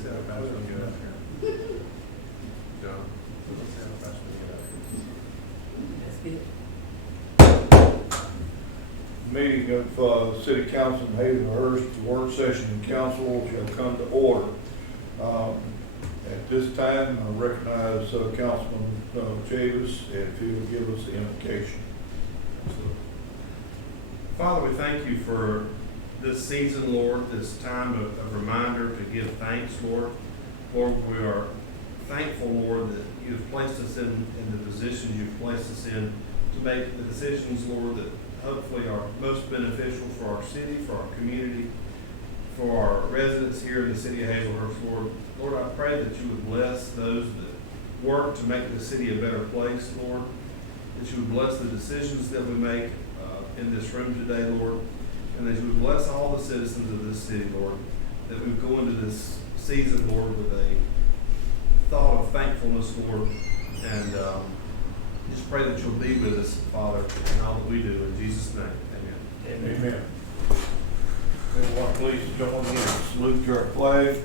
See how fast we get out here. John, let's see how fast we get out here. That's good. Meeting of City Council in Hazelhurst, the work session in council shall come to order. At this time, I recognize Councilman Chavis, if he'll give us the invocation. Father, we thank you for this season, Lord, this time of reminder to give thanks, Lord. Lord, we are thankful, Lord, that you've placed us in the positions you've placed us in to make the decisions, Lord, that hopefully are most beneficial for our city, for our community, for our residents here in the city of Hazelhurst, Lord. Lord, I pray that you would bless those that work to make the city a better place, Lord, that you would bless the decisions that we make in this room today, Lord, and that you would bless all the citizens of this city, Lord, that we go into this season, Lord, with a thought of thankfulness, Lord, and just pray that you'll be with us, Father, in all that we do. In Jesus' name, amen. Amen. Everyone, please join me in salute to our flag.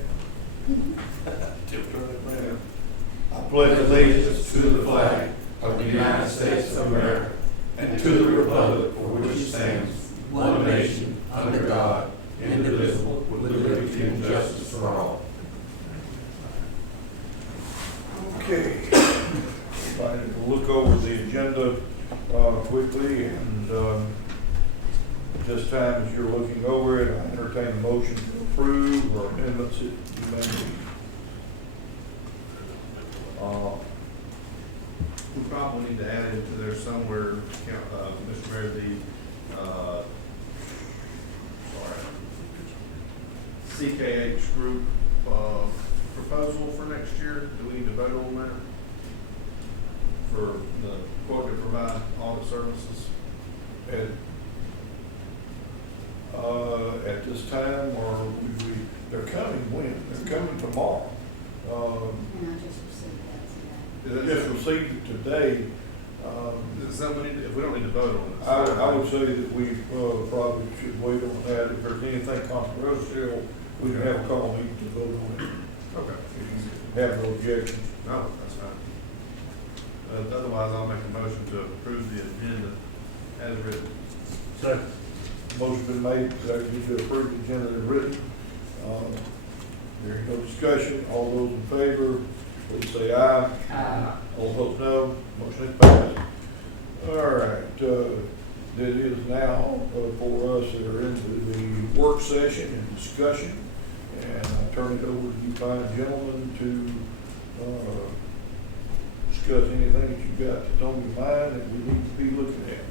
I pledge allegiance to the flag of the United States of America and to the republic for which it stands, one nation, under God, indivisible, with liberty and justice for all. Okay. Trying to look over the agenda quickly, and this time as you're looking over it, I entertain a motion to approve or amendments that you may need. We probably need to add into there somewhere, Mr. Mayor, CKH group proposal for next year. Do we need to vote on that? For the quote to provide audit services? At this time, or they're coming when? They're coming tomorrow. And I just received that today. Just received it today. Is that if we don't need to vote on it? I would say that we probably should wait on that. If there's anything controversial, we can have a call meeting to vote on it. Okay. Have no objections. No, that's fine. Otherwise, I'll make a motion to approve the agenda as written. Second. Motion been made, seconded to approve the agenda as written. There is no discussion. All those in favor, please say aye. Aye. All opposed, no. Motion is passed. All right, it is now for us that are into the work session and discussion, and I turn it over to you fine gentlemen to discuss anything that you've got that's on your mind that we need to be looking at.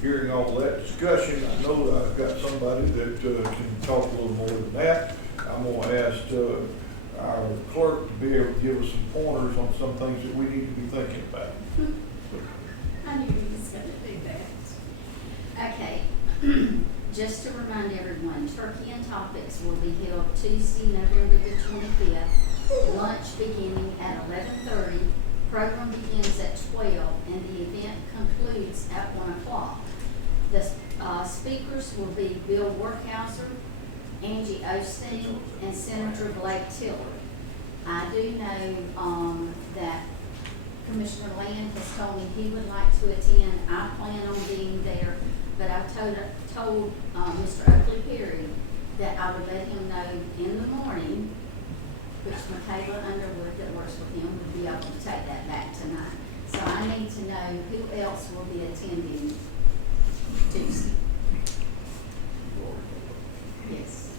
Hearing all that discussion, I know that I've got somebody that can talk a little more than that. I'm going to ask our clerk to be able to give us some pointers on some things that we need to be thinking about. I knew he was going to do that. Okay, just to remind everyone, Turkey and Topics will be held Tuesday, November the 25th. Lunch beginning at 11:30. Program begins at 12, and the event concludes at 1 o'clock. The speakers will be Bill Workhauser, Angie Osteen, and Senator Blake Tiller. I do know that Commissioner Land has told me he would like to attend. I plan on being there, but I told Mr. Oakley Perry that I would let him know in the morning, which Michaela Underwood that works with him would be able to take that back tonight. So I need to know who else will be attending Tuesday. Yes.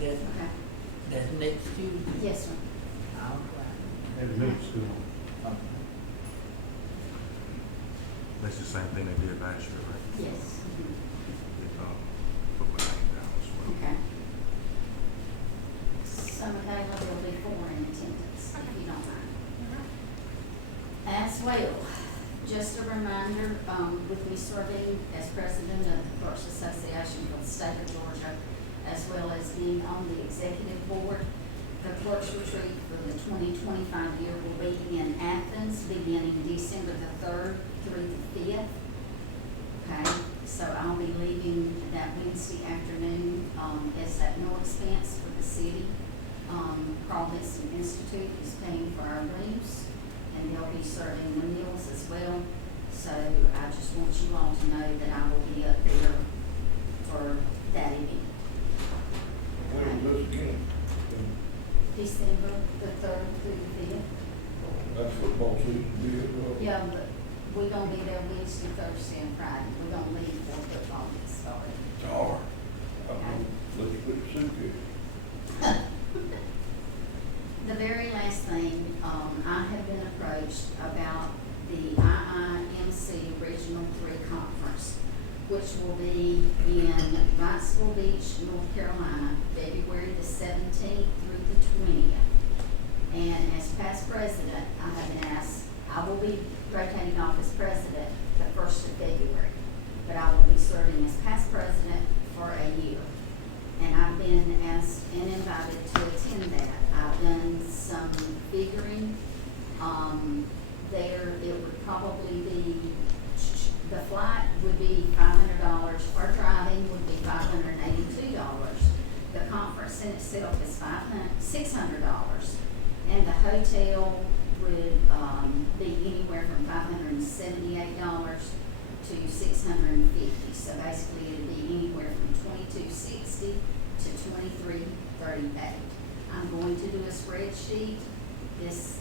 That's, Okay. that's next Tuesday. Yes, sir. All right. And middle school. That's the same thing they did last year, right? Yes. Put my name down as well. Okay. So Michaela, there'll be 4 in attendance, if you don't mind. As well, just a reminder, with me serving as president of the Clerks Association for the state of Georgia, as well as being on the executive board, the Clerks Retreat for the 2025 year will be in Athens beginning December the 3rd through the 5th. So I'll be leaving that Wednesday afternoon, as at no expense for the city. Carl Vinson Institute is paying for our rooms, and they'll be serving the meals as well. So I just want you all to know that I will be up there for that event. When is this again? December the 3rd through the 5th. That's football season, Yeah, but we're gonna be there Wednesday, Thursday, and Friday. We're gonna leave for football gets started. All right. Let's put the suitcase. The very last thing, I have been approached about the IIMC Regional 3 Conference, which will be in Wrightsville Beach, North Carolina, February the 17th through the 20th. And as past president, I have been asked, I will be rotating off as president the 1st of February, but I will be serving as past president for a year. And I've been asked and invited to attend that. I've done some figuring. There, it would probably be, the flight would be $500, or driving would be $582. The conference in itself is $600, and the hotel would be anywhere from $578 to $650. So basically, it'd be anywhere from $2,260 to $2,338. I'm going to do a spreadsheet. This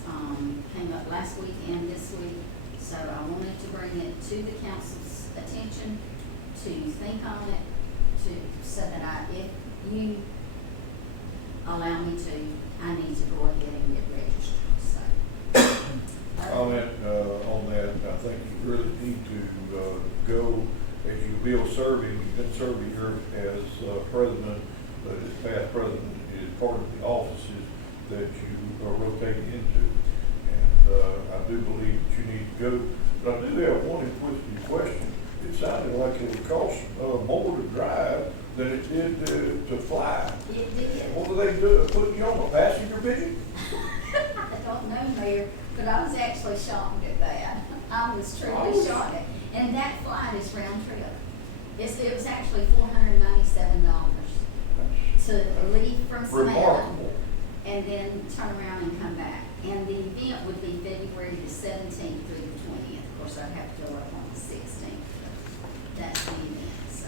came up last week and this week, so I wanted to bring it to the council's attention to think on it, so that if you allow me to, I need to go ahead and get registered. So Comment on that, I think you really need to go, as you will serving, you've been serving here as president, but as past president is part of the offices that you are rotating into. And I do believe that you need to go, but I do have one inquisitive question. It sounded like it would cost more to drive than it did to fly. it did. What do they do, put you on a passenger pigeon? I don't know, Mayor, but I was actually shocked at that. I was truly shocked. And that flight is round trip. It was actually $497 to leave from Savannah Remarkable. and then turn around and come back. And the event would be February the 17th through the 20th. Of course, I'd have to go up on the 16th. That's the event, so.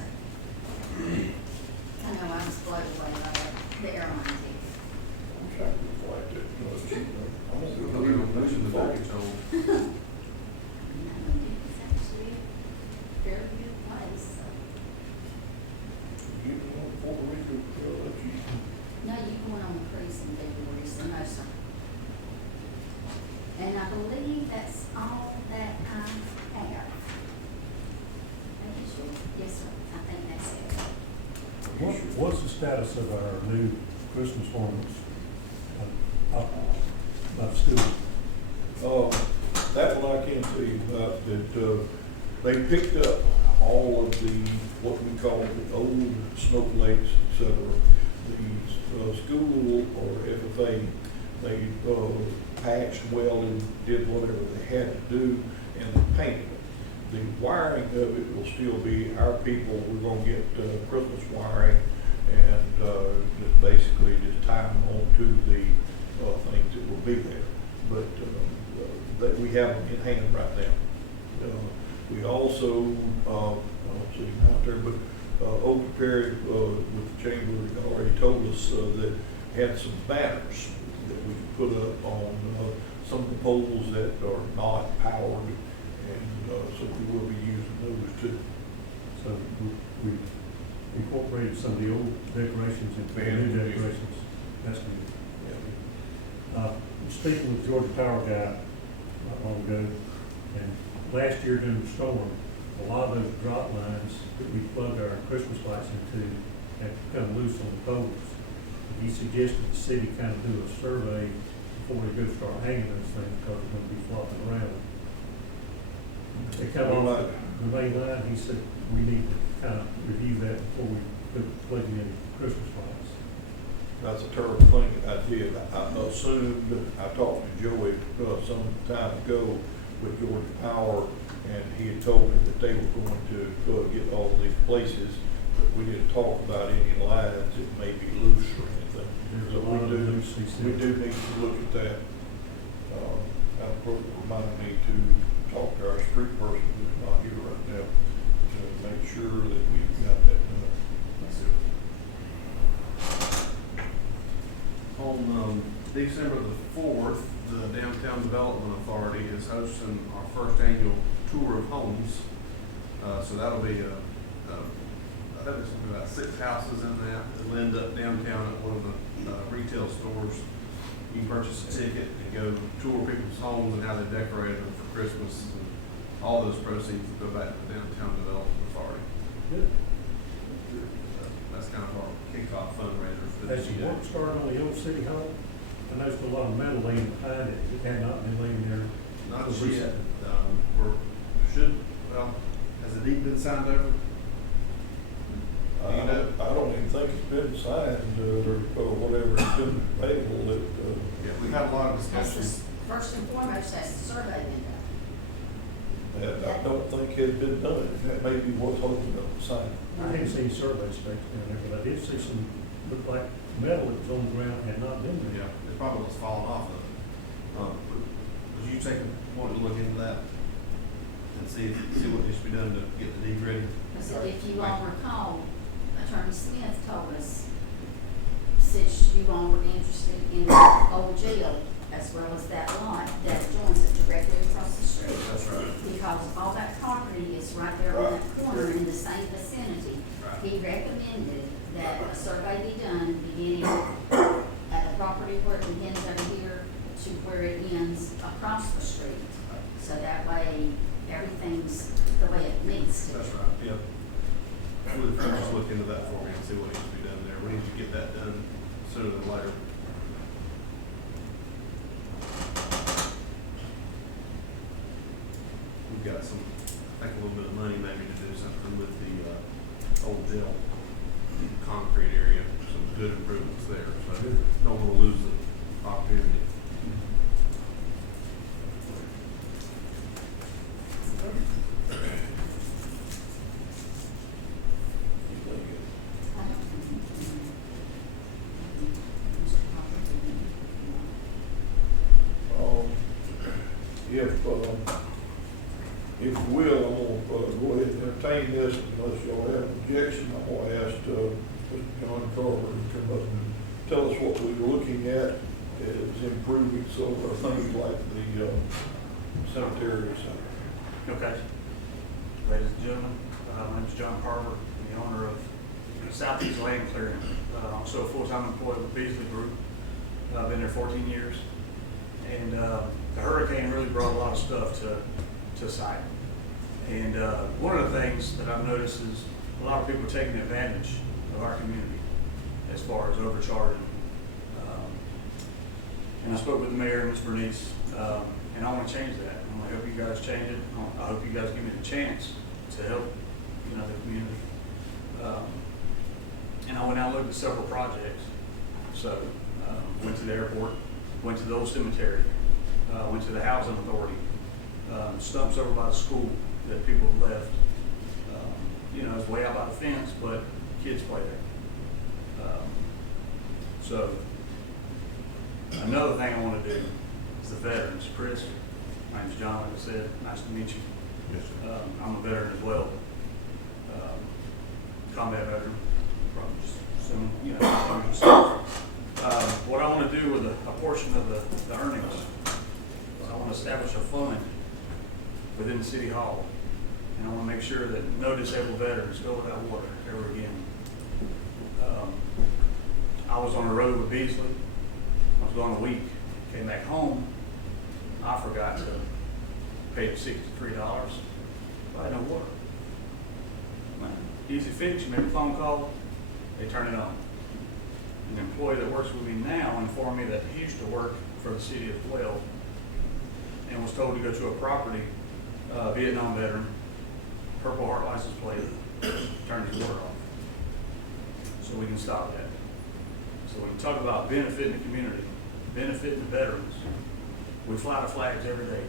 I know I was blown away by the airline ticket. I'm trying to reflect it, cheap. I won't We're go gonna to lose the baggage the hold. No, it's actually a very good place, so. You know, Puerto Rico, cheap. No, you're going on a cruise in February, so no, sir. And I believe that's all that I have. Yes, sir, I think that's it. What's the status of our new Christmas ornaments? By the students? That one I can tell you about, that, they picked up all of the, what we call the old snowflakes, et cetera. The school or FFA, they patched, welded, did whatever they had to do, and they painted it. The wiring of it will still be our people. We're gonna get Christmas wiring and just basically just tie them onto the things that will be there. But that we have them in hand right now. We also, I don't see them out there, but Oak Prepared with the chamber already told us that had some banners that we can put up on some of the poles that are not powered, and so we will be using those too. So we incorporated some of the old decorations into the new decorations. That's good. Speaking with Georgia Power guy not long ago, and last year during the storm, a lot of those drop lines that we plug our Christmas lights into have come loose on the poles. He suggested the city kind of do a survey before we go start hanging those things, because they're going to be flopping around. They come off the main line. He said we need to kind of review that before we put plugging in Christmas lights. That's a terrible thing I did. I assumed, I talked to Joey some time ago with Georgia Power, and he had told me that they were going to get all these places, but we didn't talk about any lines that may be loose or anything. There's So a lot of we loose do need to look at that. Kind of remind me to talk to our street person who's not here right now to make sure that we've got that done. On December the 4th, the Downtown Development Authority is hosting our first annual tour of homes. So that'll be I think there's something about 6 houses in that. It'll end up downtown at one of the retail stores. You can purchase a ticket and go tour people's homes and how they decorated them for Christmas. And all those proceeds will go back to the Downtown Development Authority. Good. That's kind of our kickoff fundraiser for Has this the year. work started on the old city hall? I noticed a lot of metal laying behind it. It had not been laying there. Not for yet. recent. Has the deed been signed over? I don't even think it's been signed, or whatever, it's been available that, Yeah, we had a lot of That's discussions. first and foremost, that's the survey been done. that I don't think has been done. That may be what's holding up the sign. I hadn't seen survey specs down there, but I did see some, looked like metal that was on the ground had not been there. Yeah, it probably was falling off of it. Would you take a point to look into that and see what needs to be done to get the deed ready? So if you all recall, Attorney Smith told us, since you all were interested in the old jail as well as that lot that joins it directly across the street. That's right. Because all that property is right there on that corner in the same vicinity. Right. He recommended that a survey be done beginning at the property where it begins over here to where it ends across the street. So that way, everything's the way it needs to be. That's right, yep. We'll just look into that for me and see what needs to be done there. We need to get that done sooner than later. We've got some, I think a little bit of money maybe to do something with the old jail concrete area, some good improvements there. So don't want to lose the opportunity. If you will, I'm gonna go ahead and entertain this unless y'all have an objection. I'm gonna ask, Mr. John Carver to come up and tell us what we were looking at as improving some of our things like the, cemetery center. Okay. Ladies and gentlemen, my name is John Carver, the owner of Southeast Land Clearing. Also a full-time employee with Beasley Group. I've been there 14 years. And the hurricane really brought a lot of stuff to site. And one of the things that I've noticed is a lot of people are taking advantage of our community as far as overcharging. And I spoke with the mayor, Ms. Bernice, and I want to change that. I want to help you guys change it. I hope you guys give me the chance to help, the community. And I went out and looked at several projects. So, went to the airport, went to the old cemetery, went to the housing authority, stumps over by the school that people have left. It's way out by the fence, but kids play there. So, another thing I want to do is the veterans. Chris, my name's John, like I said, nice to meet you. Yes, sir. I'm a veteran as well. Combat veteran, probably just some, what I want to do with a portion of the earnings, is I want to establish a fund within the city hall. And I want to make sure that no disabled veterans go without water ever again. I was on the road with Beasley. I was gone a week, came back home. I forgot to pay the $63. I had no water. Easy fix, you make a phone call, they turn it on. An employee that works with me now informed me that he used to work for the city as well and was told to go to a property, Vietnam veteran, Purple Heart license plate, turn his water off. So we can stop that. So when you talk about benefiting the community, benefiting the veterans, we fly the flags every day,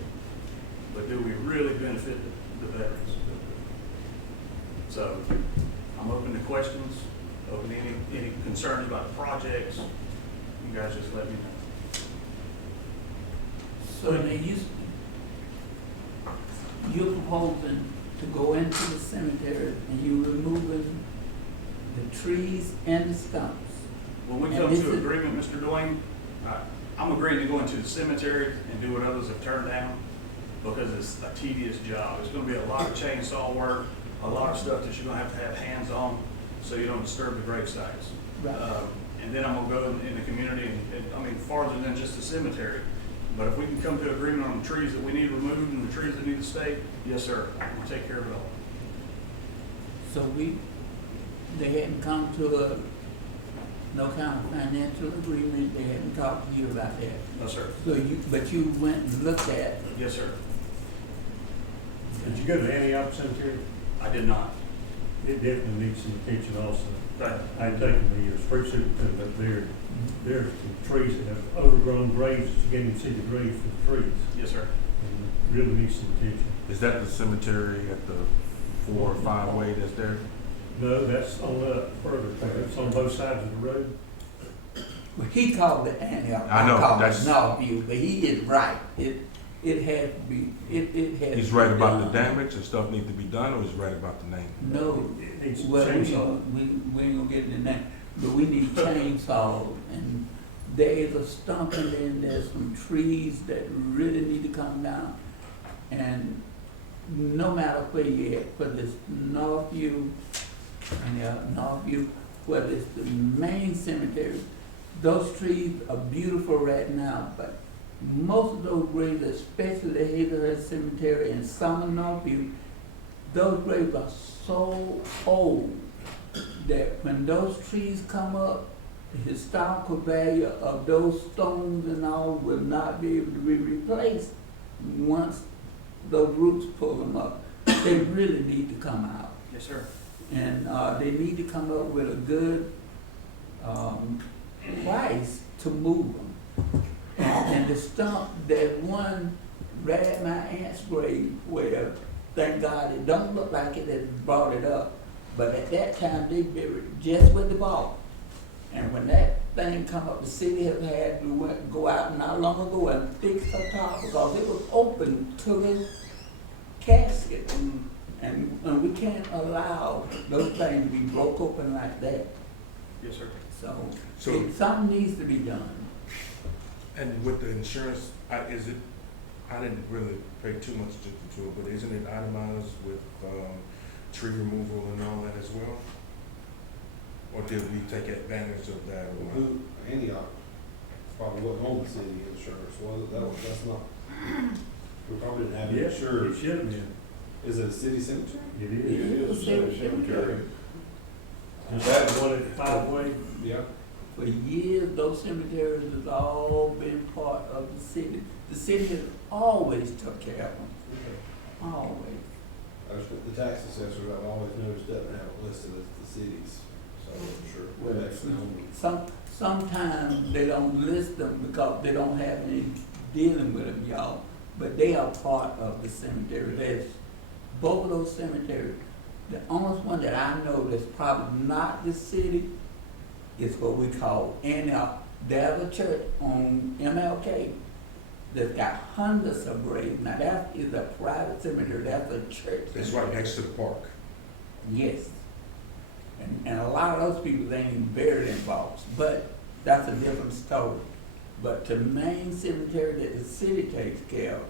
but do we really benefit the veterans? So I'm open to questions, open to any concerns about the projects. You guys just let me know. So now you're proposing to go into the cemetery and you removing the trees and the stumps. When we And come this to is- agreement, Mr. Dwayne, I'm agreeing to go into the cemetery and do what others have turned down because it's a tedious job. It's gonna be a lot of chainsaw work, a lot of stuff that you're gonna have hands on so you don't disturb the grave sites. Right. And then I'm gonna go in the community and, I mean, farther than just the cemetery. But if we can come to agreement on the trees that we need removed and the trees that need to stay, yes, sir, we'll take care of it all. So they hadn't come to no kind of financial agreement, they hadn't talked to you about that. No, sir. So but you went and looked at, Yes, sir. Did you go to Antioch Cemetery? I did not. It definitely needs some attention also. But I had taken the street superintendent up there. There's some trees that have overgrown graves, that you can't even see the grave for the trees. yes, sir. And it really needs some attention. Is that the cemetery at the 4 or 5 way that's there? No, that's on further, it's on both sides of the road. well, he called it Antioch, I know, I called it that's- Northview, but he is right. It has to be, it has. He's to right be about done. the damage and stuff need to be done, or he's right about the name? No, It needs well, we chainsaw. ain't gonna get into that, but we need chainsaws, and there is a stump in there, and there's some trees that really need to come down. And no matter where you at, whether it's Northview, whether it's the main cemetery, those trees are beautiful right now, but most of those graves, especially the Hazelhead Cemetery and some of Northview, those graves are so old that when those trees come up, the historical value of those stones and all will not be able to be replaced once those roots pull them up. They really need to come out. Yes, sir. And they need to come up with a good price to move them. And the stump, there's one right at my aunt's grave where, thank God, it don't look like it has brought it up, but at that time they buried it just with the vault. And when that thing come up, the city have had to go out not long ago and fix the top because it was open to the casket. And we can't allow those things to be broke open like that. Yes, sir. So- Something needs to be done. And with the insurance, I didn't really pay too much attention to it, but isn't it itemized with tree removal and all that as well? Or did we take advantage of that? or not? Who, Antioch, probably wasn't on the city insurance, was it? That's not, we probably didn't have it Yes, insured. it should have been. Is it a city cemetery? It It is. is a cemetery. Just that one at 5 way. Yeah. For years, those cemeteries has all been part of the city. The city has always took care of them, always. The tax assessor, I've always noticed, doesn't have it listed as the city's, so I'm sure. Well, That's the only- Sometimes they don't list them because they don't have any dealing with them, y'all. But they are part of the cemetery. There's both of those cemeteries. The only one that I know that's probably not the city is what we call Antioch. There's a church on MLK that's got hundreds of graves. Now that is a private cemetery. That's a church. It's right next to the park. Yes. And a lot of those people, they ain't even buried in vaults, but that's a different story. But the main cemetery that the city takes care of,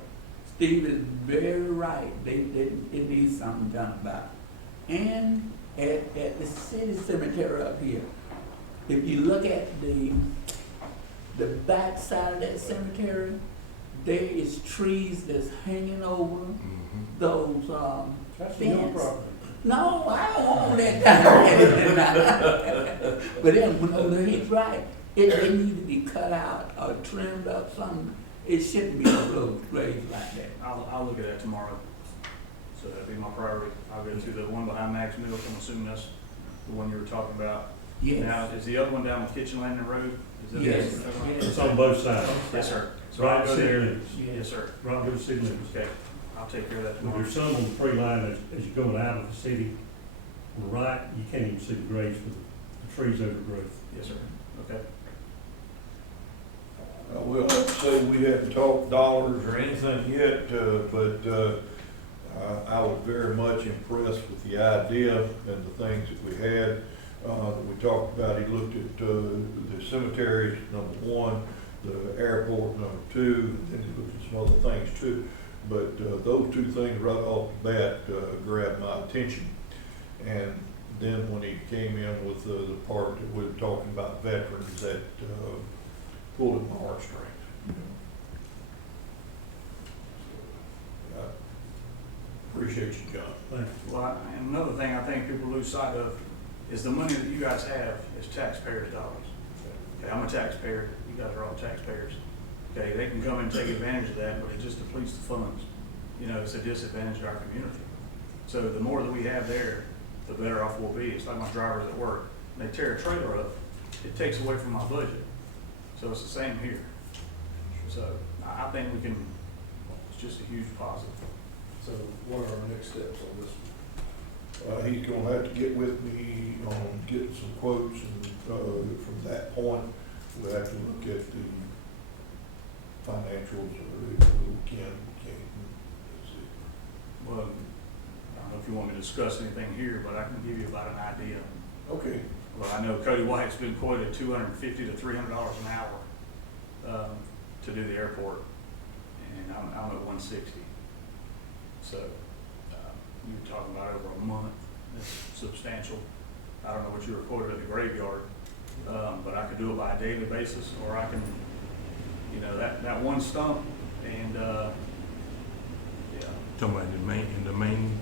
Steve is very right, it needs something done about it. And at the city cemetery up here, if you look at the back side of that cemetery, there is trees that's hanging over Mhm. those, That's your fence. property. No, I don't want that down. But then, no, he's right. They need to be cut out or trimmed up, something. It shouldn't be on those graves like that. I'll look at that tomorrow. So that'd be my priority. I'll go to the one behind Max Milk. I'm assuming that's the one you were talking about. Yes. Now, is the other one down with Kitchen Landing Road? Is that Yes. the other one? Yes. It's on both sides. Yes, sir. So Right I'll go city there. limits. Yes, sir. Right where the city limits. Okay, I'll take care of that But tomorrow. there's some on the tree line as you're going out of the city, on the right, you can't even see the graves with the trees overgrowth. Yes, sir. Okay. I will have to say, we haven't talked dollars or anything yet, but I was very much impressed with the idea and the things that we had, that we talked about. He looked at the cemeteries, number one, the airport, number two, and then he looked at some other things too. But those two things right off the bat grabbed my attention. And then when he came in with the part that we were talking about veterans, that pulled at my heartstrings. So, I appreciate you, John. Thank Well, and another thing I think people lose sight of is the money that you guys have is taxpayers' dollars. Okay, I'm a taxpayer, you guys are all taxpayers. Okay, they can come and take advantage of that, but it just depletes the funds. You know, it's a disadvantage to our community. So the more that we have there, the better off we'll be. It's like my drivers at work, they tear a trailer up, it takes away from my budget. So it's the same here. So I think we can, it's just a huge positive. So what are our next steps on this? He's gonna have to get with me on getting some quotes, and from that point, we'll have to look at the financials, or if we can't, let's see. Well, I don't know if you want me to discuss anything here, but I can give you about an idea. Okay, Well, I know Cody White's been quoted $250 to $300 an hour to do the airport, and I'm at 160. So you were talking about over a month. That's substantial. I don't know what you were quoted at the graveyard, but I could do it by a daily basis, or I can, you know, that one stump, and yeah. Talking about in the main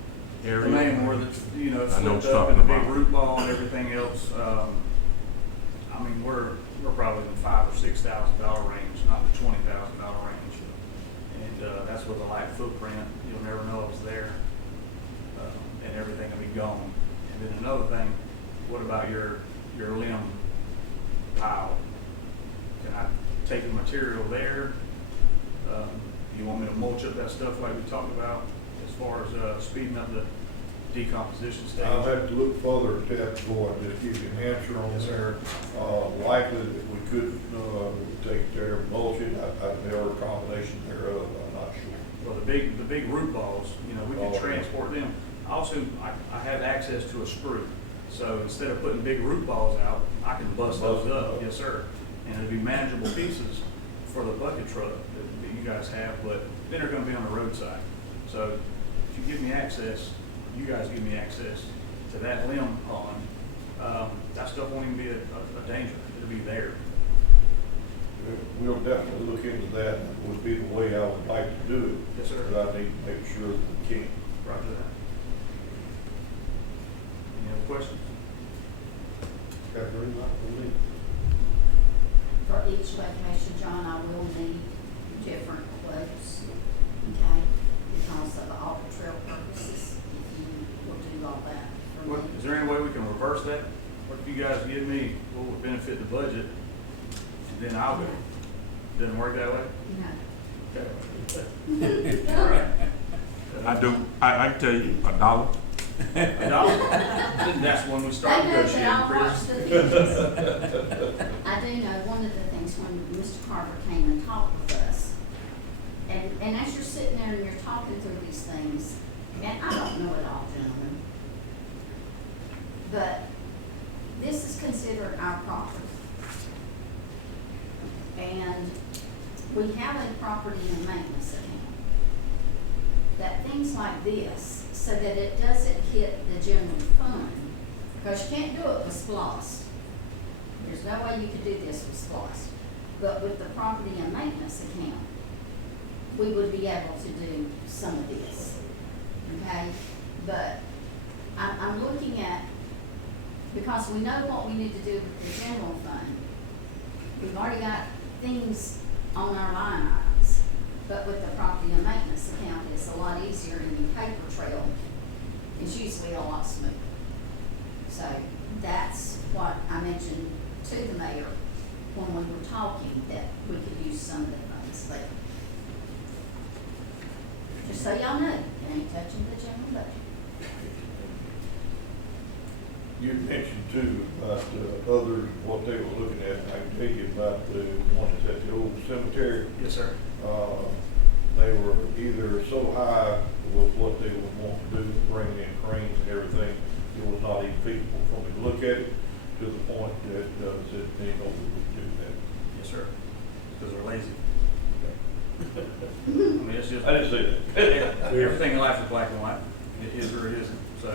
area? The main where it's, you know, it's I know flipped what up you're and the talking big about. root ball and everything else. I mean, we're probably in the $5,000 or $6,000 range, not the $20,000 range. And that's with a light footprint. You'll never know it's there, and everything will be gone. And then another thing, what about your limb pile? Can I take the material there? You want me to mulch up that stuff like we talked about, as far as speeding up the decomposition stage? I'll have to look further at that before I just give you an answer on Yes, there. sir. Likely that we could take there and mulch it. I've never a combination thereof, I'm not sure. Well, the big root balls, you know, we Oh, can yeah. transport them. Also, I have access to a sprue, so instead of putting big root balls out, I can bust those up, yes, sir. And it'll be manageable pieces for the bucket truck that you guys have, but then they're gonna be on the roadside. So if you give me access, you guys give me access to that limb pond, that stuff won't even be a danger, it'll be there. We'll definitely look into that. It would be the way I would like to do it. Yes, sir. But I need to make sure that we can. Roger that. Any other questions? Got green light for me. For each location, John, I will need different quotes, okay? Because of audit trail purposes, if you will do all that for What, me. is there any way we can reverse that? What if you guys give me what would benefit the budget, and then I'll go? Doesn't work that way? No. Okay. All right. I do, I can tell you, $1. A dollar? Then that's when we start I know, but negotiating, I'll watch Chris. the videos. I do know one of the things when Mr. Carver came and talked with us, and as you're sitting there and you're talking through these things, and I don't know it all, gentlemen, but this is considered our property. And we have a property and maintenance account. That things like this, so that it doesn't hit the general fund, because you can't do it with SPOS. There's no way you could do this with SPOS. But with the property and maintenance account, we would be able to do some of this, okay? But I'm looking at, because we know what we need to do with the general fund. We've already got things on our line items, but with the property and maintenance account, it's a lot easier, and the paper trail is usually a lot smoother. So that's what I mentioned to the mayor when we were talking, that we could use some of the funds there. Just so y'all know, it ain't touching the general budget. You mentioned too about others, what they were looking at, and I can tell you about the one that's at the old cemetery. Yes, sir. They were either so high with what they would want to do, bringing in cranes and everything, it was not even feasible for me to look at it, to the point that, said, they know we would do that. Yes, sir. Because they're lazy. I mean, it's just. I didn't say that. Everything in life is black and white. It is or it isn't. So,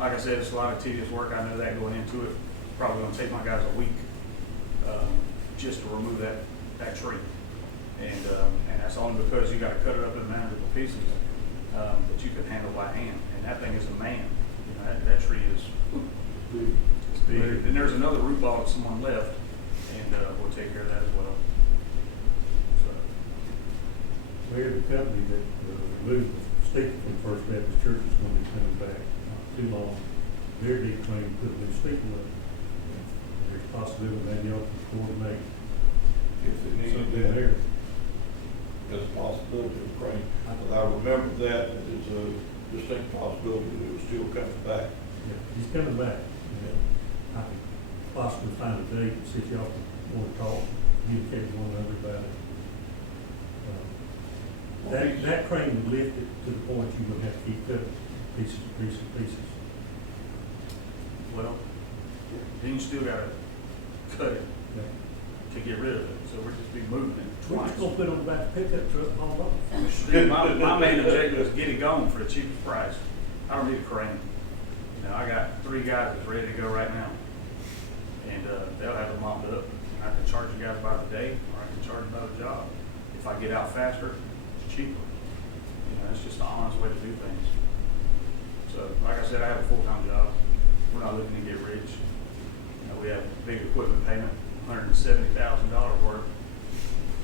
like I said, it's a lot of tedious work. I know that going into it. It's probably gonna take my guys a week, just to remove that tree. And that's only because you gotta cut it up in manageable pieces, that you can handle by hand. And that thing is a man. You know, that tree is, it's big. And there's another root ball that someone left, and, we'll take care of that as well. So, We're the company that removed the steeple from First Baptist Church is going to be coming back not too long. They're deep claim to put a new steeple up. There's a possibility maybe y'all can coordinate If it needed something that, there. there's a possibility of crane. But I remember that, and there's a distinct possibility that it was still coming back. Yeah, he's coming back. I could possibly find a date and see if y'all want to talk, communicate with one another about it. That crane would lift it to the point you would have to keep cutting pieces. well, then you still gotta cut it Yeah. to get rid of it. So we're just be moving it We're twice. just gonna put it on the back of the pickup truck and haul it off. Dude, my main objective is get it going for the cheapest price. I don't need a crane. You know, I got 3 guys that's ready to go right now. And, they'll have it mopped up. I can charge you guys by the day, or I can charge you by the job. If I get out faster, it's cheaper. You know, it's just the honest way to do things. So, like I said, I have a full-time job. We're not looking to get rich. You know, we have a big equipment payment, $170,000 worth.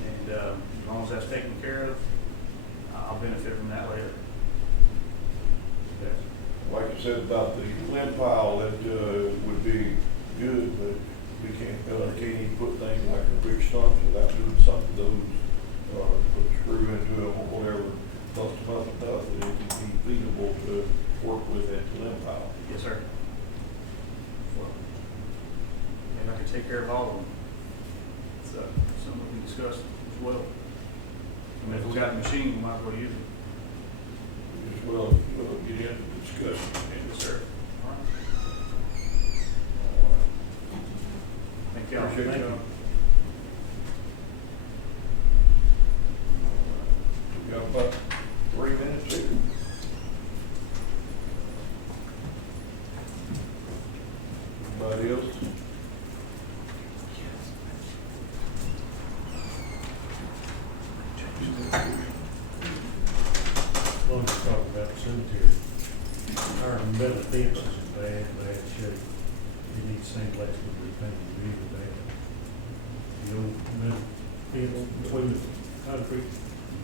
And, as long as that's taken care of, I'll benefit from that later. Yes. Like you said about the limb pile, that would be good, but we can't even put things like a big stump without doing something to those, put a screw into them or whatever, bust them up enough that it can be feasible to work with at the limb pile. Yes, sir. Well, and I can take care of all of them. So, something we can discuss as well. I mean, if we got a machine, we might as well use it. As well, get into discussion. Yes, sir. All right. Thank y'all. Appreciate Thank you. you. We got about 3 minutes here. Anybody else? Well, let's talk about the cemetery. Our metal fence is in bad shape. It needs sandblasting to repaint it really bad. The old metal fence between the concrete,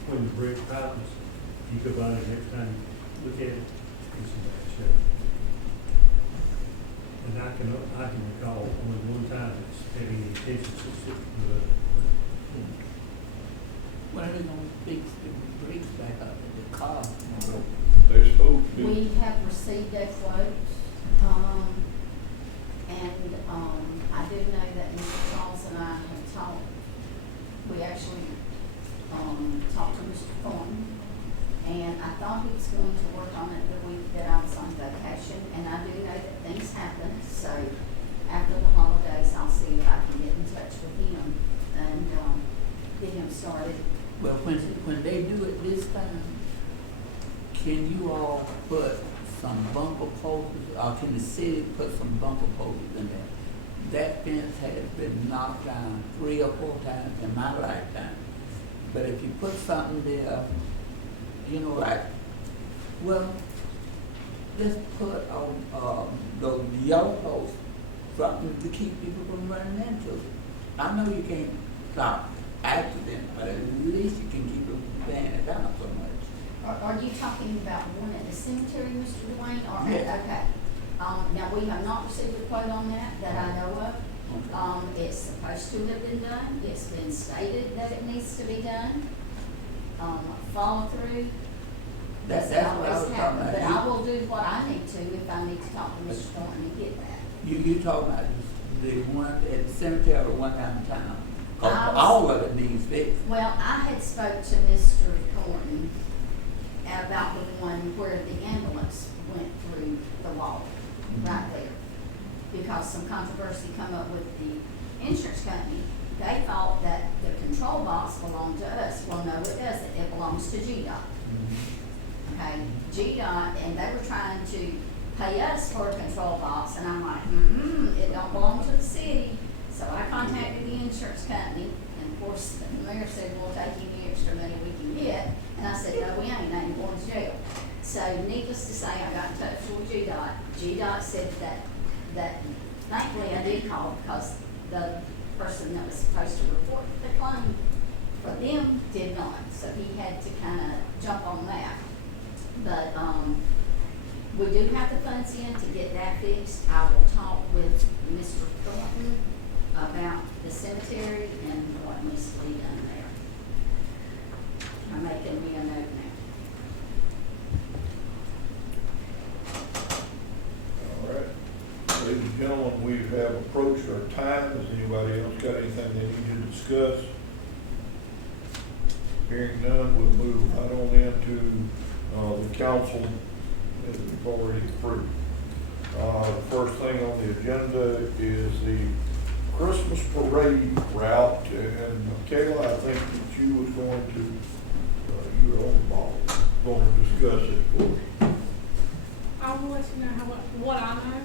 between the brick pipes, you go by it next time you look at it, it's in bad shape. And I can recall only one time it's had any attention to it. When are they gonna fix the brakes back up in the car? They're supposed to be. We have received a quote, and, I do know that Mr. Charles and I have talked. We actually, talked to Mr. Thornton, and I thought he was going to work on it the week that I was on vacation, and I do know that things happen, so after the holidays, I'll see if I can get in touch with him and, get him started. Well, when they do it this time, can you all put some bumper posts, or can the city put some bumper posts in there? That fence has been knocked down 3 or 4 times in my lifetime. But if you put something there, you know, like, well, just put on, those yellow posts, something to keep people from running into it. I know you can't stop accidents, but at least you can keep them from paying it down so much. Are you talking about one at the cemetery, Mr. Dwayne, or? Yeah. Okay. Now, we have not received a quote on that I know of. It's supposed to have been done. It's been stated that it needs to be done. Follow through. That's what I was always talking happen, about. but I will do what I need to if I need to talk to Mr. Thornton to get that. You talking about the one at the cemetery or the one downtown? 'Cause I was- all of it needs fixed. Well, I had spoke to Mr. Thornton about the one where the ambulance went through the wall, right there. Because some controversy come up with the insurance company. They thought that the control box belonged to us. Well, no, it doesn't. It belongs to GDOT. Okay, GDOT, and they were trying to pay us for a control box, and I'm like, it don't belong to the city. So I contacted the insurance company, and of course, the mayor said, we'll take any extra money we can get. And I said, no, we ain't, ain't going to jail. So needless to say, I got in touch with GDOT. GDOT said that thankfully I did call because the person that was supposed to report the claim for them did not. So he had to kind of jump on that. But, we do have the funds in to get that fixed. I will talk with Mr. Thornton about the cemetery and what needs to be done there. I'm making me a note now. All right. Ladies and gentlemen, we have approached our time. Has anybody else got anything they need to discuss? Hearing none, we'll move right on into the council that we've already approved. The first thing on the agenda is the Christmas parade route, and Kayla, I think that you was going to, you were on the ball, going to discuss it for us. I will let you know what I know.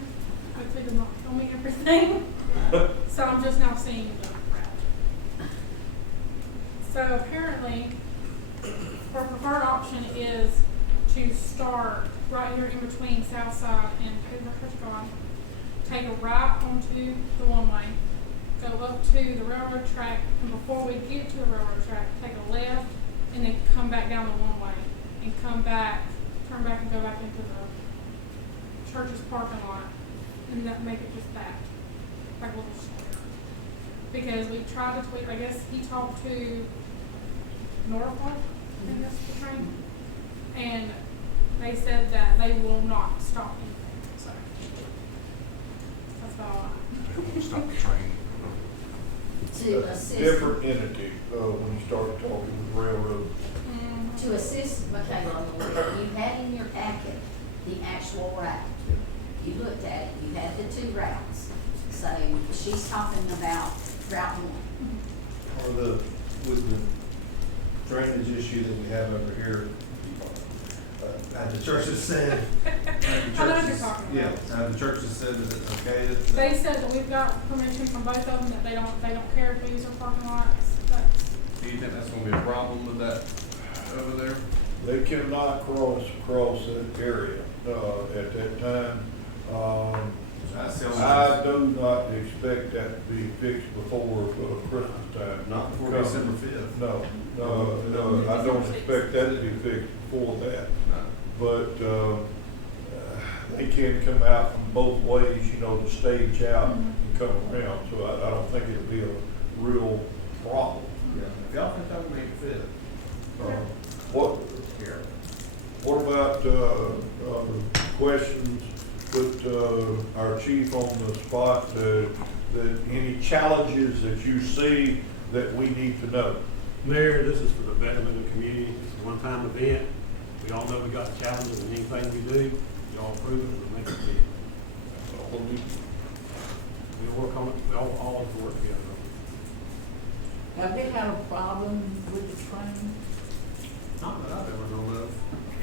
Hopefully they're not filming everything. So I'm just now seeing the route. So apparently, our preferred option is to start right here in between Southside and Prescott, take a right onto the one-way, go up to the railroad track, and before we get to the railroad track, take a left, and then come back down the one-way, and come back, turn back and go back into the church's parking lot, and that make it just that, like a little square. Because we tried to tweet, I guess he talked to Norfolk, I think that's the train, and they said that they will not stop anything, so that's about all I know. Stop the train. To That's assist, different entity, when you start talking with railroad. to assist Michaela, you had in your packet the actual route. You looked at it, you had the two routes. So she's talking about Route 1. Or with the drainage issue that we have over here, the church has said. I know what you're talking about. Yeah, the church has said that it's okay that. They said that we've got permission from both of them, that they don't care if we use our parking lots, but Do you think that's gonna be a problem with that over there? They cannot cross that area, at that time. That's the only. I do not expect that to be fixed before, Christmas time. Not before December 5th. No, I don't expect that to be fixed before that. But, they can come out from both ways, to stage out and come around, so I don't think it'll be a real problem. Yeah, if y'all think that would make it fit. What about, questions, put, our chief on the spot, that any challenges that you see that we need to know? Mayor, this is for the betterment of the community. It's a one-time event. We all know we got challenges in anything we do. Y'all approve it, we'll make it fit. We'll work on it, all of us work together. Have they had a problem with the train? Not that I've ever known of.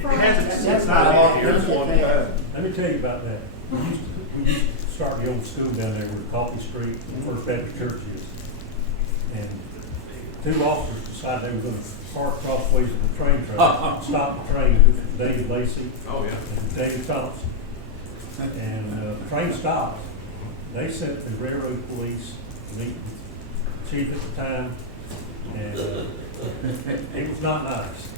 It hasn't That's since why I've I been here. asked One time. Let me tell you about that. We used to start the old school down there where Coffee Street, the First Baptist Church is. And two officers decided they were gonna park crossways of the train track, stop the train, David Lacy Oh, yeah. and David Thompson. And the train stopped. They sent the railroad police, meet the chief at the time, and it was not nice.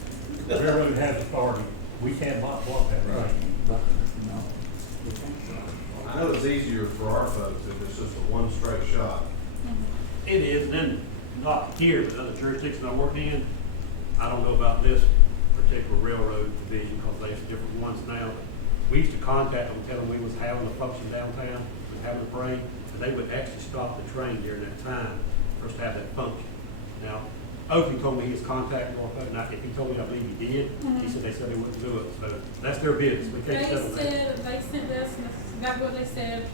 The railroad has authority. We cannot block that train. No. I know it's easier for our folks if it's just a one straight shot. It is, and then not here, but other jurisdictions I work in, I don't know about this particular railroad division, because there's different ones now. we used to contact them, tell them we was having a function downtown, and having a parade, and they would actually stop the train during that time for us to have that function. Now, Oakley told me his contact Norfolk, and if he told me, I believe he did, he said they wouldn't do it, so that's their business, we They can't settle that. said, they sent this, and this is exactly what they said.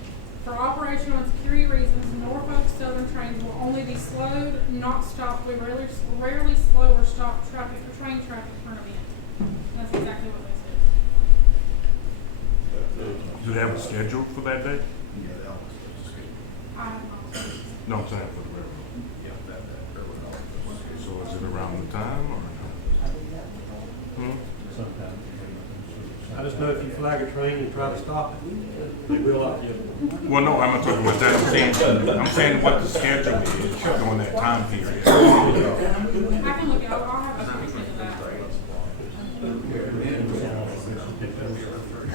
For operational and security reasons, Norfolk Southern trains will only be slowed, not stopped. We rarely slow or stop traffic or train traffic for an event. That's exactly what they said. Do they have a schedule for that day? I have not. No, I'm saying for the railroad. So is it around the time or no? Sometimes. I just know if you flag a train and try to stop it, they will up you. Well, no, I'm not talking about that. I'm saying what the schedule is during that time period. I can look at, I'll have a copy of that.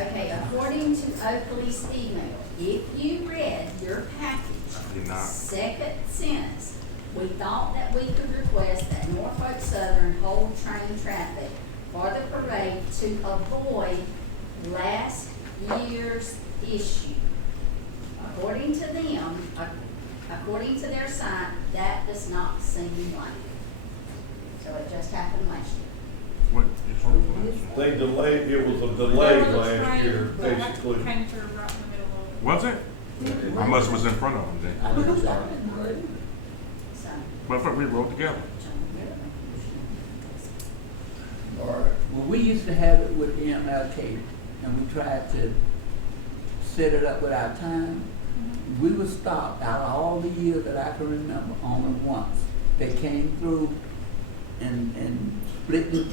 Okay, according to Oakley's email, if you read your Did package, not. second sentence, we thought that we could request that Norfolk Southern hold train traffic for the parade to avoid last year's issue. According to them, according to their site, that does not seem like it. So it just happened last year. What is They delayed, it was a delay There was a last train year, that basically. came through right in the middle of it. Was it? I must was in front of them then. I just thought it was. So, But I thought we rode together. All right. Well, we used to have it with the MLK, and we tried to set it up with our time. We were stopped out of all the years that I can remember, only once. They came through and split the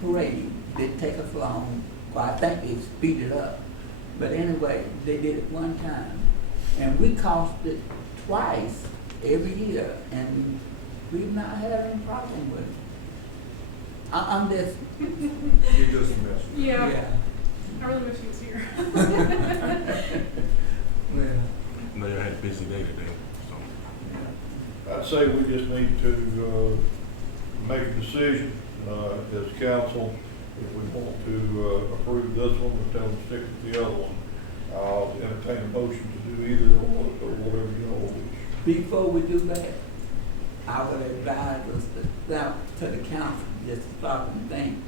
parade. Didn't take us long. Well, I think they speeded up. But anyway, they did it one time. And we cost it twice every year, and we've not had any problem with it. I'm just, You just missed. Yeah, I really wish he was here. well, No, you had a busy day today, so. I'd say we just need to, make a decision, as council, if we want to, approve this one, or tell them to stick with the other one. I'll entertain a motion to do either or whatever you all wish. before we do that, I would advise us to the council, just to stop and think.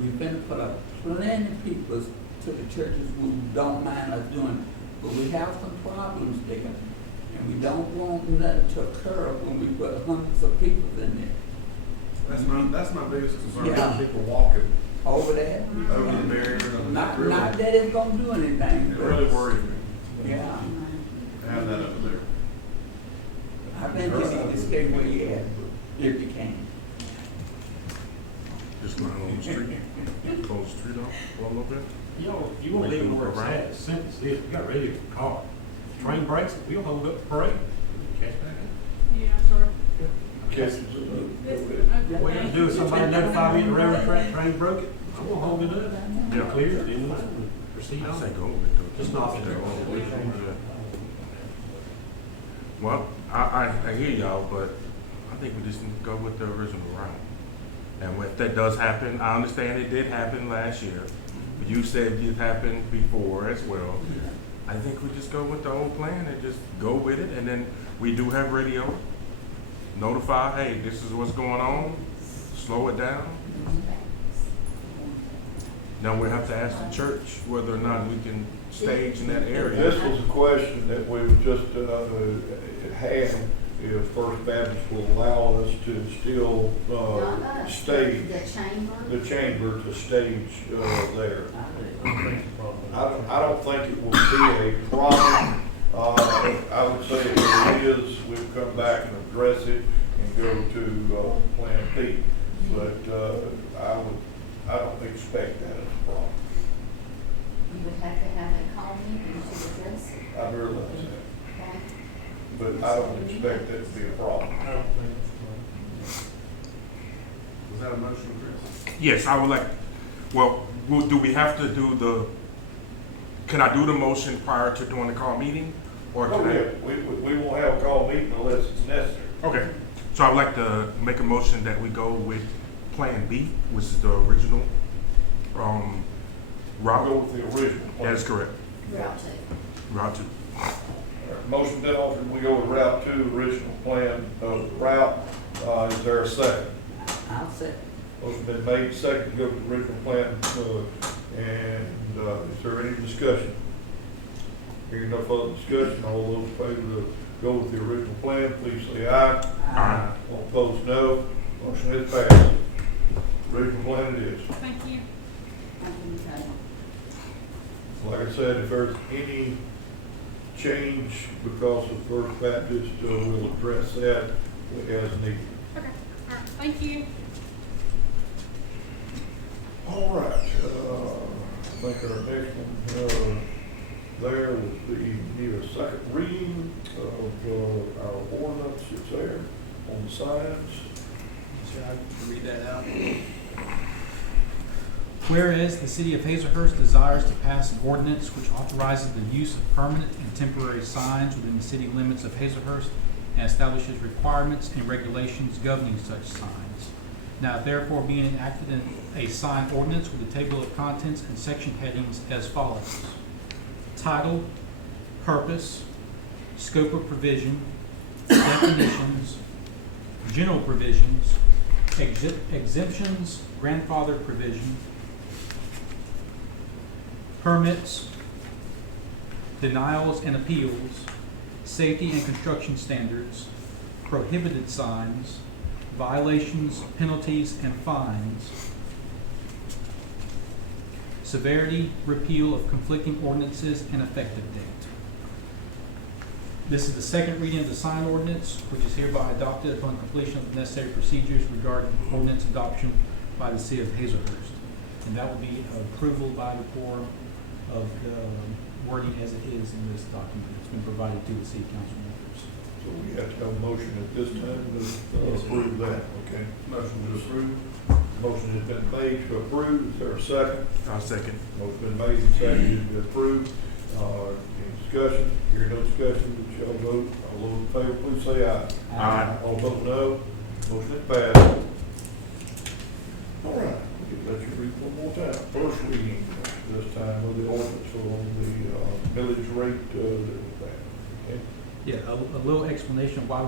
We've been put up plenty of people to the churches who don't mind us doing it, but we have some problems there. And we don't want nothing to occur when we put hundreds of people in there. That's my biggest concern, Yeah. people walking Over there, over the barrier. and not really- that it's gonna do anything, It but, really worries me, yeah. have that up there. I think you need to stay where you at, if you can. Just not on the street. Close the street off a little bit. You wanna leave it where it's at, as simple as this, you got ready to car. Train breaks, we'll hold up the parade, catch back up. Yeah, sure. Catches This it is up. What you do is somebody notify me the railroad train broke it, I'm gonna hold it up, Yeah. clear it, then proceed I say on. go with it. Just knock it down. Yeah. Well, I hear y'all, but I think we just need to go with the original route. And if that does happen, I understand it did happen last year. You said it happened before as well. I think we just go with the old plan and just go with it, and then we do have radio. Notify, hey, this is what's going on, slow it down. Now we have to ask the church whether or not we can stage in that area. This was a question that we just, had, if First Baptist will allow us to still, Not us, stage, the chamber. the chamber to stage, there. I don't think it will be a problem. I would say if it is, we'll come back and address it and go to, Plan B. But, I don't expect that as a problem. You would have to have a call meeting to address it, I realize that, okay? but I don't expect that to be a problem. I don't think it's Was that a motion, Chris? Yes, I would like, well, do we have to do can I do the motion prior to doing the call meeting? Or can Oh, I? yeah, we won't have a call meeting unless it's necessary. Okay, so I would like to make a motion that we go with Plan B, which is the original, Route, Go with the original plan. that's correct. Route two. Route 2. All right, motion been offered, we go with Route 2, original plan of route. Is there a second? I'll say, Motion been made, second, to go with the original plan, is there any discussion? Hearing no further discussion, all those in favor to go with the original plan, please say aye. Aye. All opposed, no. Motion is passed. Original plan it is. Thank you. Okay. Like I said, if there's any change because of First Baptist, we'll address that as needed. Okay, all right, thank you. All right, I think our next one, there was need a second reading of our ordinance. It's there on the signs. Should I read that out? Whereas the city of Hazelhurst desires to pass an ordinance which authorizes the use of permanent and temporary signs within the city limits of Hazelhurst and establishes requirements and regulations governing such signs. Now therefore being enacted in a sign ordinance with a table of contents and section headings as follows. Title, purpose, scope of provision, definitions, general provisions, exemptions, grandfather provision, permits, denials and appeals, safety and construction standards, prohibited signs, violations, penalties, and fines, severity, repeal of conflicting ordinances, and effective date. This is the second reading of the sign ordinance, which is hereby adopted upon completion of the necessary procedures regarding ordinance adoption by the city of Hazelhurst. And that will be approval by the quorum of the wording as it is in this document. It's been provided to the city council members. So we have to have a motion at this time to Yes, sir. approve that, okay? Motion to approve. Motion has been made to approve. Is there a second? I'll second. Motion been made and seconded to approve. Any discussion? Hearing no discussion, we shall vote. All those in favor, please say aye. Aye. All opposed, no. Motion is passed. All right, let you read one more time. First reading, this time of the ordinance on the millage rate, okay? Yeah, a little explanation why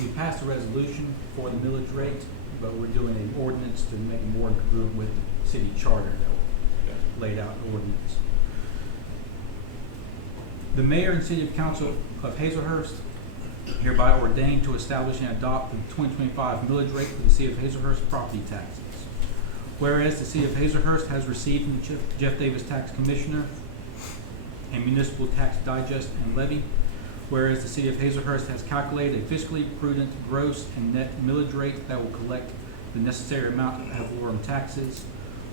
we passed a resolution for the millage rate, but we're doing an ordinance to make it more congruent with the city charter that laid out the ordinance. The mayor and city council of Hazelhurst hereby ordained to establish and adopt the 2025 millage rate for the city of Hazelhurst property taxes. Whereas the city of Hazelhurst has received from the Jeff Davis Tax Commissioner and Municipal Tax Digest and Levy. Whereas the city of Hazelhurst has calculated a fiscally prudent gross and net millage rate that will collect the necessary amount of ad valorem taxes.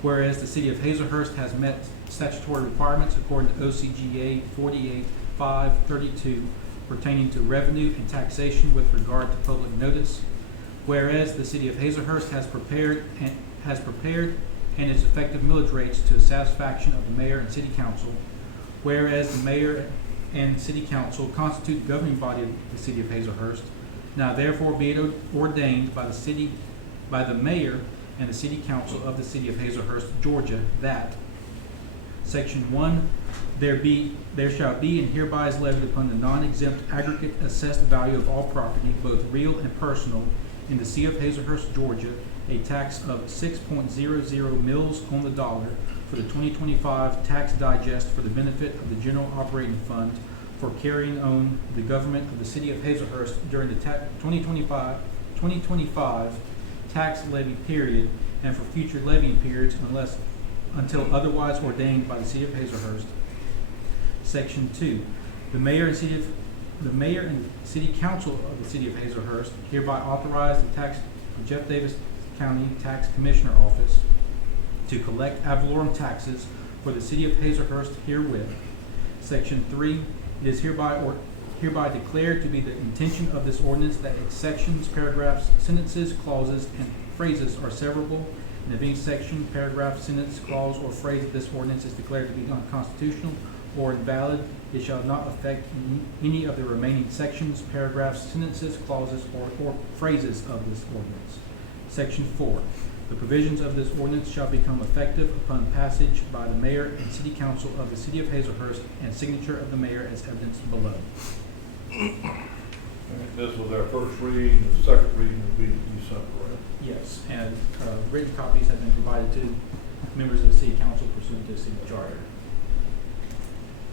Whereas the city of Hazelhurst has met statutory requirements according to OCGA 48.532 pertaining to revenue and taxation with regard to public notice. Whereas the city of Hazelhurst has prepared and its effective millage rates to the satisfaction of the mayor and city council. Whereas the mayor and city council constitute the governing body of the city of Hazelhurst. Now therefore be it ordained by the mayor and the city council of the city of Hazelhurst, Georgia, that Section 1, there shall be and hereby is levied upon the non-exempt aggregate assessed value of all property, both real and personal, in the city of Hazelhurst, Georgia, a tax of 6.00 mils on the dollar for the 2025 tax digest for the benefit of the general operating fund for carrying on the government of the city of Hazelhurst during the 2025 tax levy period and for future levying periods until otherwise ordained by the city of Hazelhurst. Section 2. The mayor and city council of the city of Hazelhurst hereby authorize the Jeff Davis County Tax Commissioner Office to collect ad valorem taxes for the city of Hazelhurst herewith. Section 3. It is hereby declared to be the intention of this ordinance that its sections, paragraphs, sentences, clauses, and phrases are severable, and if any section, paragraph, sentence, clause, or phrase of this ordinance is declared to be unconstitutional or invalid, it shall not affect any of the remaining sections, paragraphs, sentences, clauses, or phrases of this ordinance. Section 4. The provisions of this ordinance shall become effective upon passage by the mayor and city council of the city of Hazelhurst and signature of the mayor as evidenced below. And this was our first reading, the second reading will be December, right? Yes, and written copies have been provided to members of the city council pursuant to the city charter.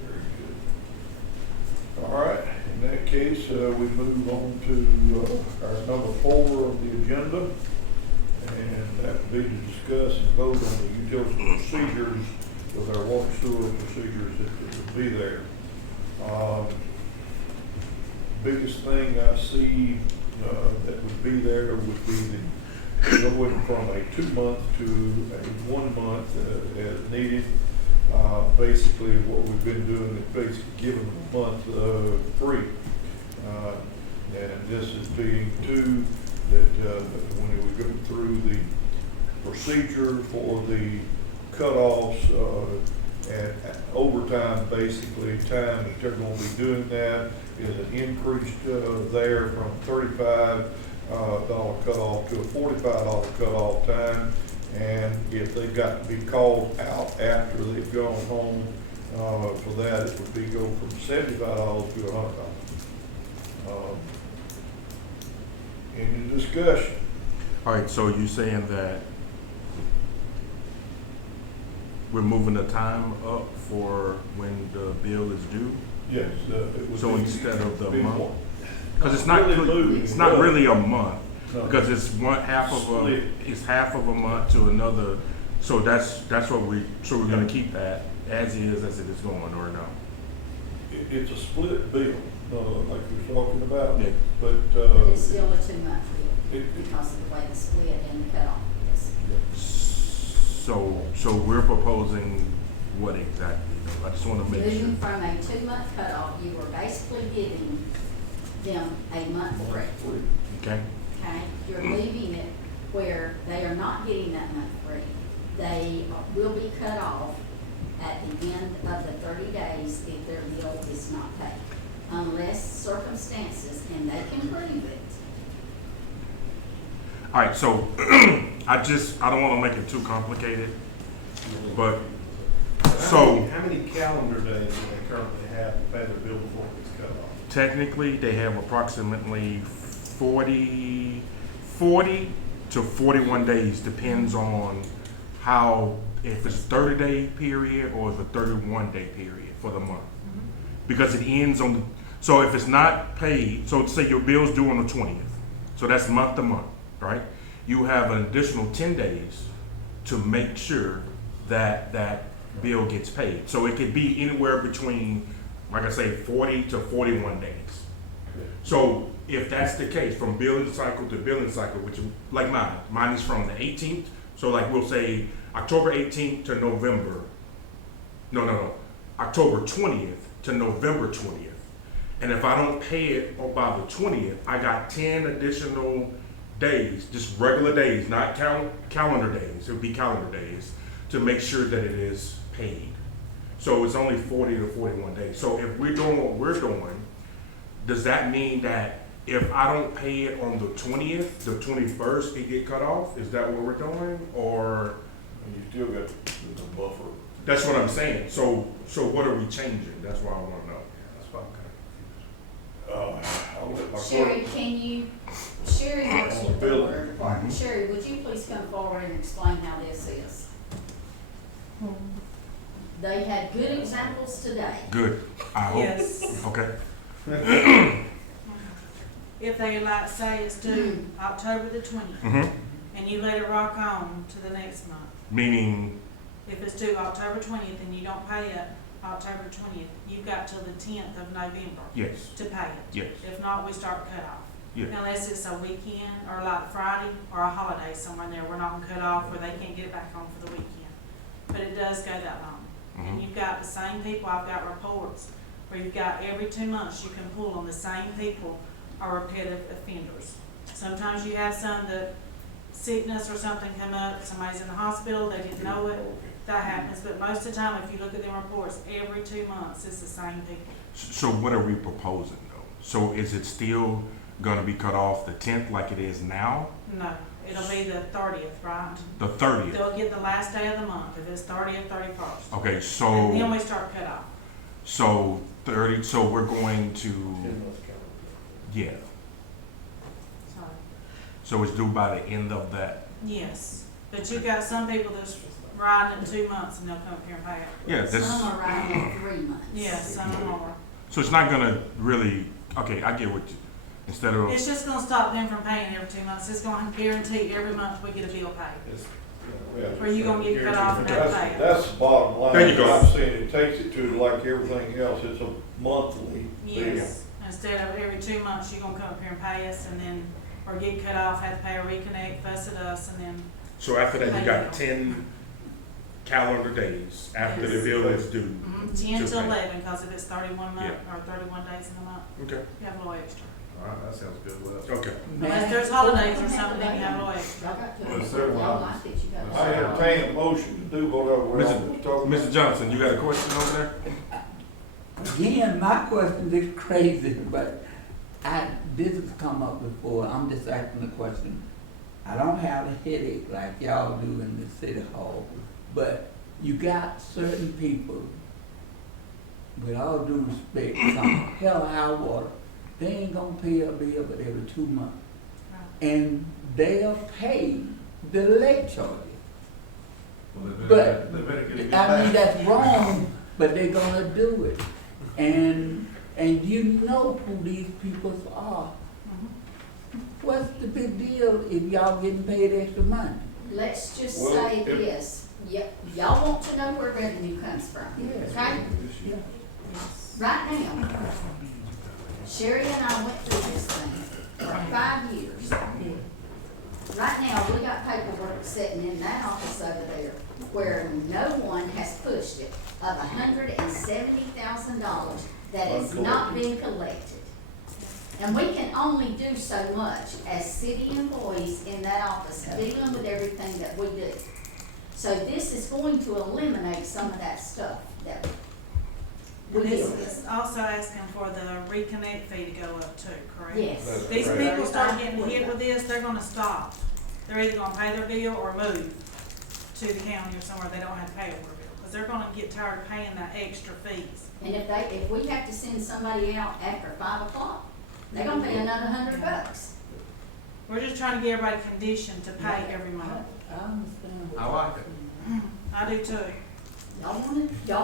Very good. All right, in that case, we move on to our number 4 of the agenda. And that would be to discuss and vote on the utility procedures with our water sewer procedures that would be there. Biggest thing I see that would be there would be the going from a 2-month to a 1 month as needed. Basically, what we've been doing is basically giving them a month free. And this is being due that when we go through the procedure for the cutoffs and overtime, basically time that they're going to be doing that is an increase there from $35 cutoff to a $45 cutoff time. And if they've got to be called out after they've gone home for that, it would be go from $75 to $100. Any discussion? All right, so you're saying that we're moving the time up for when the bill is due? Yes. It would So be- instead of the be month? more. Because it's not, Really moving. it's not really a month, No. because it's half of Split. half of a month to another. So that's what so we're gonna keep that as is as it is going, or no? It's a split bill, like you're talking about, Yeah. but, But it's still a 2-month bill it- because of the way the split and the cutoff is. So we're proposing what exactly? I just want to make sure. Moving from a 2-month cutoff, you were basically giving them a month free. Okay. Okay, you're leaving it where they are not getting that month free. They will be cut off at the end of the 30 days if their bill is not paid, unless circumstances, and they can prove it. All right, so I don't want to make it too complicated, but so How many calendar days do they currently have to pay their bill before it's cut off? technically they have approximately 40 to 41 days, depends on if it's a 30-day period or it's a 31-day period for the month. Because it ends so if it's not paid, so say your bill's due on the 20th, so that's month to month, right? You have an additional 10 days to make sure that that bill gets paid. So it could be anywhere between, like I say, 40 to 41 days. So if that's the case, from billing cycle to billing cycle, which like mine is from the 18th. So like we'll say October 18th to November. No. October 20th to November 20th. And if I don't pay it by the 20th, I got 10 additional days, just regular days, not calendar days. It would be calendar days to make sure that it is paid. So it's only 40 to 41 days. So if we're doing what we're doing, does that mean that if I don't pay it on the 20th, the 21st, it get cut off? Is that what we're doing? Or And you still got the buffer. that's what I'm saying. So what are we changing? That's what I want to know. That's why I'm kind I'll let my Sherry, clerk. Sherry works with the Bill. water department. Sherry, would you please come forward and explain how this is? They had good examples today. Good. I hope. Yes, Okay. if they like say it's due October the 20th, Mm-hmm. and you let it rock on to the next month. Meaning, If it's due October 20th and you don't pay it October 20th, you've got till the 10th of November yes, to pay it. yes, If not, we start cut off. yes. Unless it's a weekend or like Friday or a holiday somewhere in there, we're not gonna cut off where they can't get it back on for the weekend. But it does go that long. And Mhm. you've got the same people, I've got reports where you've got every 2 months you can pull on the same people are repetitive offenders. Sometimes you have some that sickness or something come up, somebody's in the hospital, they didn't know it, that happens. But most of the time, if you look at the reports, every 2 months it's the same people. So what are we proposing though? So is it still gonna be cut off the 10th like it is now? No, It'll be the 30th, right? The 30th. They'll get the last day of the month, if it's 30th, 31st. Okay, And so, then we start cut off. so 30, so we're going to, yeah. So, So it's due by the end of that. yes, but you got some people that's riding in 2 months and they'll come up here and pay it. Yeah, that's, Some are riding in 3 months. Yeah, some more. so it's not gonna really, okay, I get what you, instead of, It's just gonna stop them from paying every 2 months. It's gonna guarantee every month we get a bill paid. It's, Yeah. Or you gonna get cut off and not pay it. That's the bottom line. There you go. I'm saying it takes it to like everything else, it's a monthly deal. Yes, instead of every 2 months, you're gonna come up here and pay us and then, or get cut off, have to pay a reconnect, fuss at us, and then, so after that, you got 10 calendar days after the bill is due. 10 to Okay. 11, cause if it's 31 month, or 31 days in a month, Okay, you have a little extra. all right, that sounds good with us. okay. Unless there's holidays or something, then you have a little extra. Y'all got to, Well, sir, y'all like it, you got I to. entertain a motion to do whatever we're talking Mr. Johnson, you got a question over there? Again, my question is crazy, but this has come up before, I'm just asking the question. I don't have a headache like y'all do in the city hall, but you got certain people, with all due respect, some hell or high water, they ain't gonna pay a bill but every 2 months. And they'll pay the late charges. Well, But, they better get it I mean, back. that's wrong, but they're gonna do it. And you know who these people are. Mhm. What's the big deal if y'all getting paid extra money? Let's just Well, say if- this, y'all want to know where revenue comes from, Yes. okay? Yeah. Right now, Sherry and I went through this thing for 5 years. Right now, we got paperwork sitting in that office over there where no one has pushed it of $170,000 that has not been collected. And we can only do so much as city employees in that office, dealing with everything that we do. So this is going to eliminate some of that stuff that we And deal this with. is also asking for the reconnect fee to go up too, correct? Yes. That's These correct. people start getting hit with this, they're gonna stop. They're either gonna pay their bill or move to the county or somewhere they don't have to pay a water bill, because they're gonna get tired of paying that extra fees. And if we have to send somebody out after 5 o'clock, they're gonna pay another $100. We're just trying to get everybody conditioned to pay every month. I understand. I like it. I do too. Y'all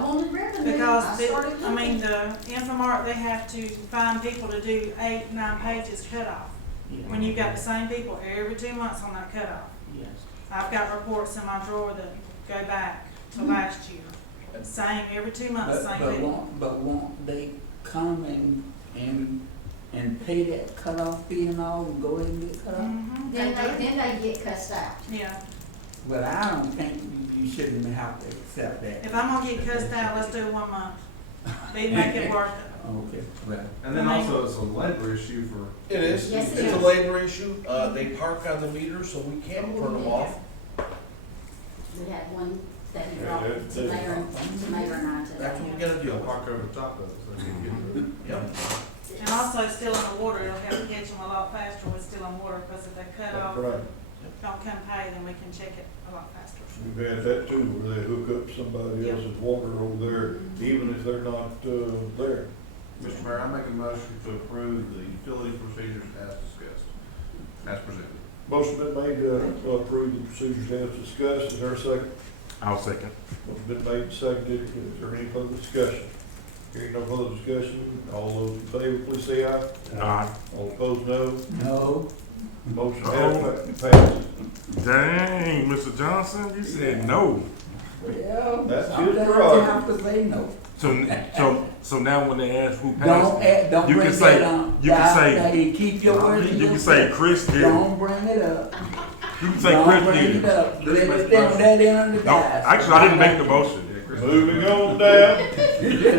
wanted revenue. Because, I started I mean, looking. the Infomart, they have to find people to do 8, 9 pages cutoff. When you've got the same people every 2 months on that cutoff. Yes. I've got reports in my drawer that go back to last year. Same, every 2 months, same people. But won't they come and pay that cutoff fee and all and go ahead and get cut off? Mhm, Then they do. they get cussed out. Yeah, Well, I don't think you shouldn't have to accept that. if I'm gonna get cussed out, let's do 1 month. They make it worth it. Okay, well, And then also it's a labor issue for. It is. Yes, it It's a is. labor issue. They park on the meter, so we can't turn them off. We had one that he Yeah, brought that- to Mayor and I today. That's what we gotta You'll do. park over the top of it, so you can get rid of it. Yep. And also still in the water, it'll have to catch them a lot faster with still in water, because if they cut off, Right. don't come pay, then we can check it a lot faster. We've had that too, where they hook up somebody Yeah. else's water over there, even if they're not, there. Mr. Mayor, I make a motion to approve the utility procedures as discussed, as presented. Motion been made to approve the procedures as discussed. Is there a second? I'll second. Motion been made and seconded. Is there any further discussion? Hearing no further discussion, all those in favor, please say aye. Aye. All opposed, no. no, Motion has passed. Dang, Mr. Johnson, you said no. well, That's his sometimes you prerogative. have to say no. So now when they ask who Don't passed, don't you bring can say- that on. you can say- Hey, keep your words to you can say yourself. Chris did. Don't bring it up. You can say Don't Chris bring did. it up. Chris Let made us the stand motion. that in on the No, guys. actually, I didn't make the motion. Yeah, Chris. Moving on down.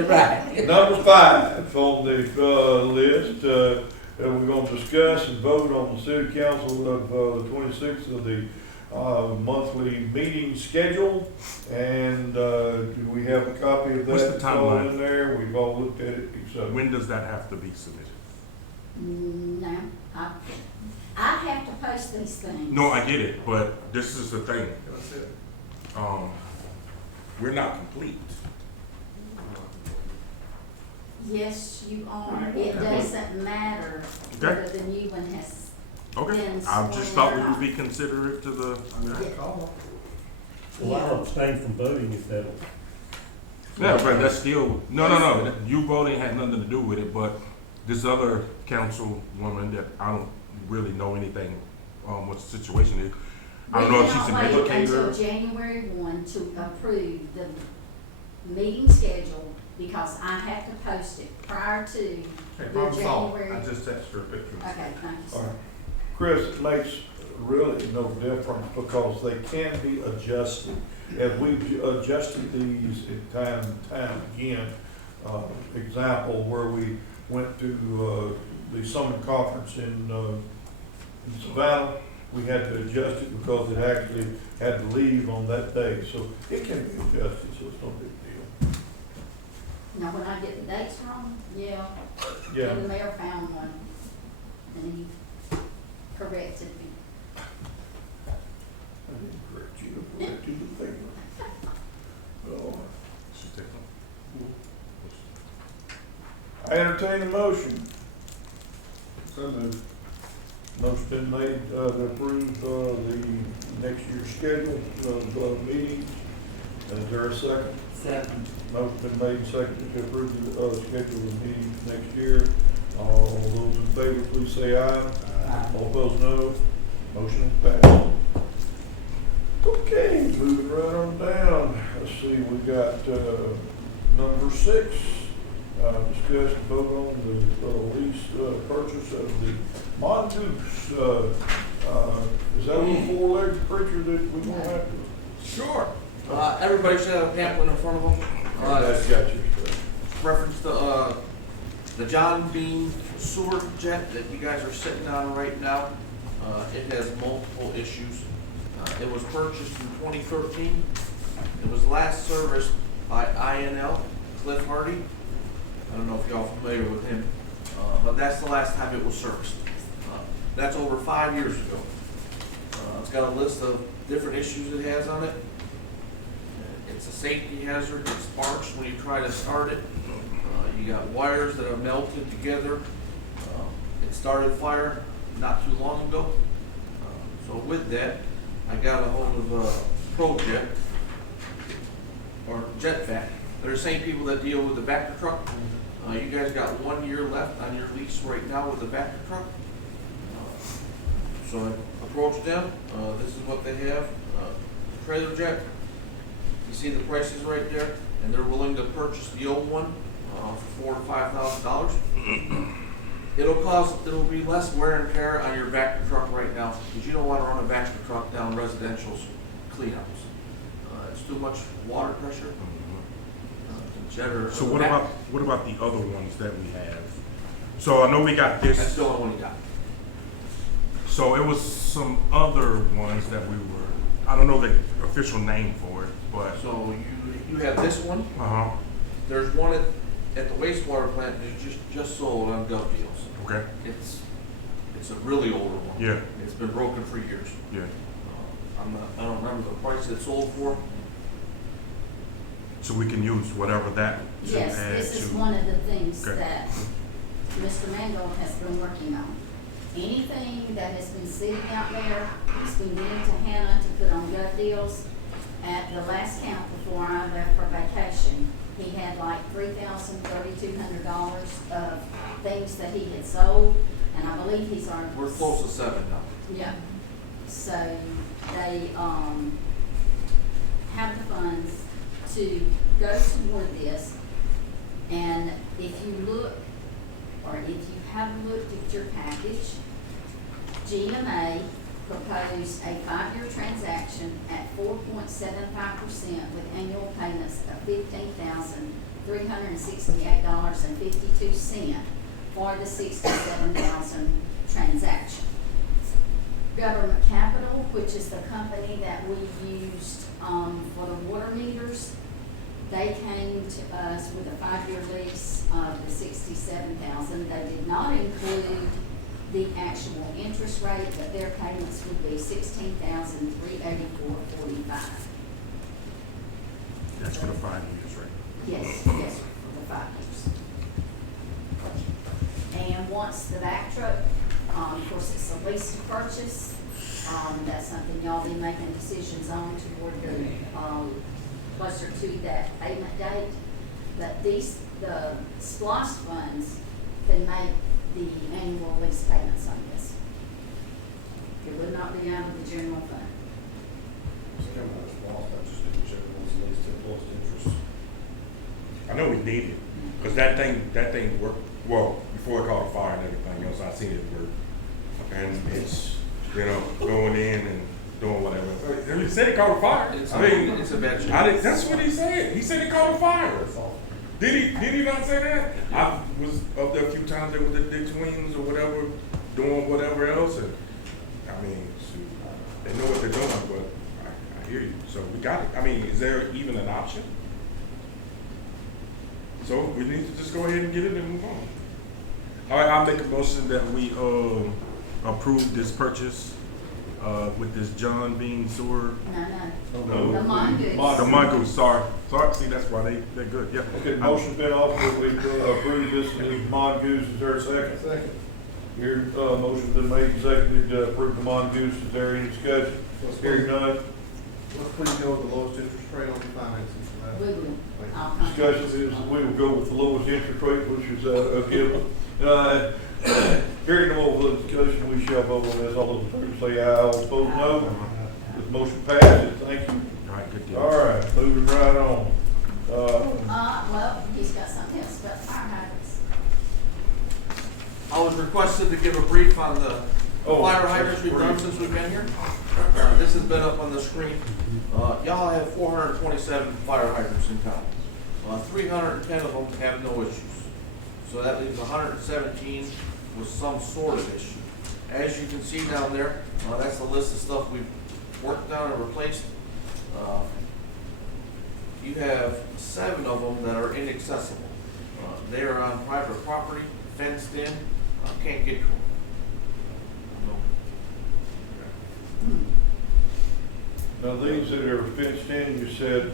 Right. Number 5 on the list, we're gonna discuss and vote on the city council of the 26th of the monthly meeting schedule. And do we have a copy of that? What's the It's all timeline? in there, we've all looked at it, so. When does that have to be submitted? No, I have to post these things. No, I get it, but this is the thing. We're not complete. Yes, you are. It doesn't matter Okay. whether the new one has Okay, been I just sworn thought we or would be not. considerate to the, Well, I'll abstain from voting if that, yeah, but that's still, no, you voting had nothing to do with it, but this other councilwoman that I don't really know anything, what the situation is. I don't know if she's an We cannot wait educator. until January 1 to approve the meeting schedule because I have to post it prior to Hey, your problem solved. January. I just texted her pictures. Okay, thank you, All sir. right. Chris, it makes really no difference because they can be adjusted. As we've adjusted these in time and time again, example where we went to the summer conference in Savannah, we had to adjust it because it actually had to leave on that day. So it can be adjusted, so it's no big deal. Now, when I get the dates wrong, yeah, Yeah. and the mayor found one and he corrected me. I didn't correct you, I put it to the paper. Oh. She's taking I entertain a motion. So moved. Motion been made to approve the next year's schedule of meetings. Is there a second? Second. Motion been made and seconded to approve the schedule of meetings next year. All those in favor, please say aye. Aye. All opposed, no. Motion is passed. Okay, moving right on down. Let's see, we got number 6. Discuss and vote on the lease purchase of the Mongoose. Is that a little four-legged creature that we won't have to? Sure. Everybody should have a pamphlet in front of them. That's got you. Reference the John Bean sewer jet that you guys are sitting on right now. It has multiple issues. It was purchased in 2013. It was last serviced by INL, Cliff Hardy. I don't know if y'all familiar with him, but that's the last time it was serviced. That's over 5 years ago. It's got a list of different issues it has on it. It's a safety hazard. It sparks when you try to start it. You got wires that are melted together. It started fire not too long ago. So with that, I got a hold of ProJet or JetVac. They're the same people that deal with the Vector truck. You guys got 1 year left on your lease right now with the Vector truck. So I approached them. This is what they have. Trailer jet. You see the prices right there, and they're willing to purchase the old one for $4,000 to $5,000. It'll be less wear and tear on your Vector truck right now because you don't want to run a Vector truck down residential cleanouts. It's too much water pressure. So what about the other ones that we have? So I know we got this. That's the only one you got. So it was some other ones that we were, I don't know the official name for it, but, So you have this one. There's one at the wastewater plant that just sold on Gov Deals. okay, It's a really older one. yeah, It's been broken for years. yeah. I don't remember the price it sold for. So we can use whatever that to Yes, add this is to. one of the things Okay. that Mr. Mangold has been working on. Anything that has been sitting out there, he's been getting to Hannah to put on Gov Deals. At the last count before I left for vacation, he had like $3,200 of things that he had sold, and I believe he's already. We're close to 7 now. Yeah, so they, have the funds to go toward this. And if you look, or if you have looked at your package, GMA proposed a 5-year transaction at 4.75% with annual payments of $15,368.52 for the 67,000 transaction. Government Capital, which is the company that we used for the water meters, they came to us with a 5-year lease of the 67,000. They did not include the actual interest rate, but their payments would be $16,384.45. That's for the 5 years, right? Yes, yes, sir, for the 5 years. And once the back truck, of course, it's a lease to purchase, that's something y'all be making decisions on toward the, closer to that payment date. But the SPOS funds can make the annual lease payments on this. It would not be out of the general fund. It's coming out of SPOS, I just didn't check what's the least interest. I know we need it, because that thing worked, well, before it caught a fire and everything else, I seen it work. And it's, going in and doing whatever. He said it caught a fire. It's I mean, a bad shape. that's what he said. He said it caught a fire. Did he not say that? I was up there a few times there with the Dick Twins or whatever, doing whatever else, and I mean, shoot, they know what they're doing, but I hear you. So we got it. I mean, is there even an option? So we need to just go ahead and get it and move on. All right, I'll make a motion that we approve this purchase with this John Bean sewer. No, the Mongoose. The Mongoose, sorry. See, that's why they're good, yeah. Okay, motion's been offered, that we approve this Mongoose, is there a second? Second. Here, motion's been made, and seconded to approve the Mongoose, is there any discussion? Hearing none, Let's please go with the lowest interest rate on the financing for that. We will. I'll discussion is, we will go with the lowest interest rate, which is a given. Hearing no more discussion, we shall vote on this, all those in favor say aye, all opposed no. This motion passes, thank you. All right, good deal. All right, moving right on. well, he's got something else, but fire hydrants. I was requested to give a brief on the fire hydrants we've done since we've been here. This has been up on the screen. Y'all have 427 fire hydrants in town. 310 of them have no issues. So that leaves 117 with some sort of issue. As you can see down there, that's the list of stuff we've worked on and replaced. You have 7 of them that are inaccessible. They are on private property, fenced in, can't get to them. Now, these that are fenced in, you said,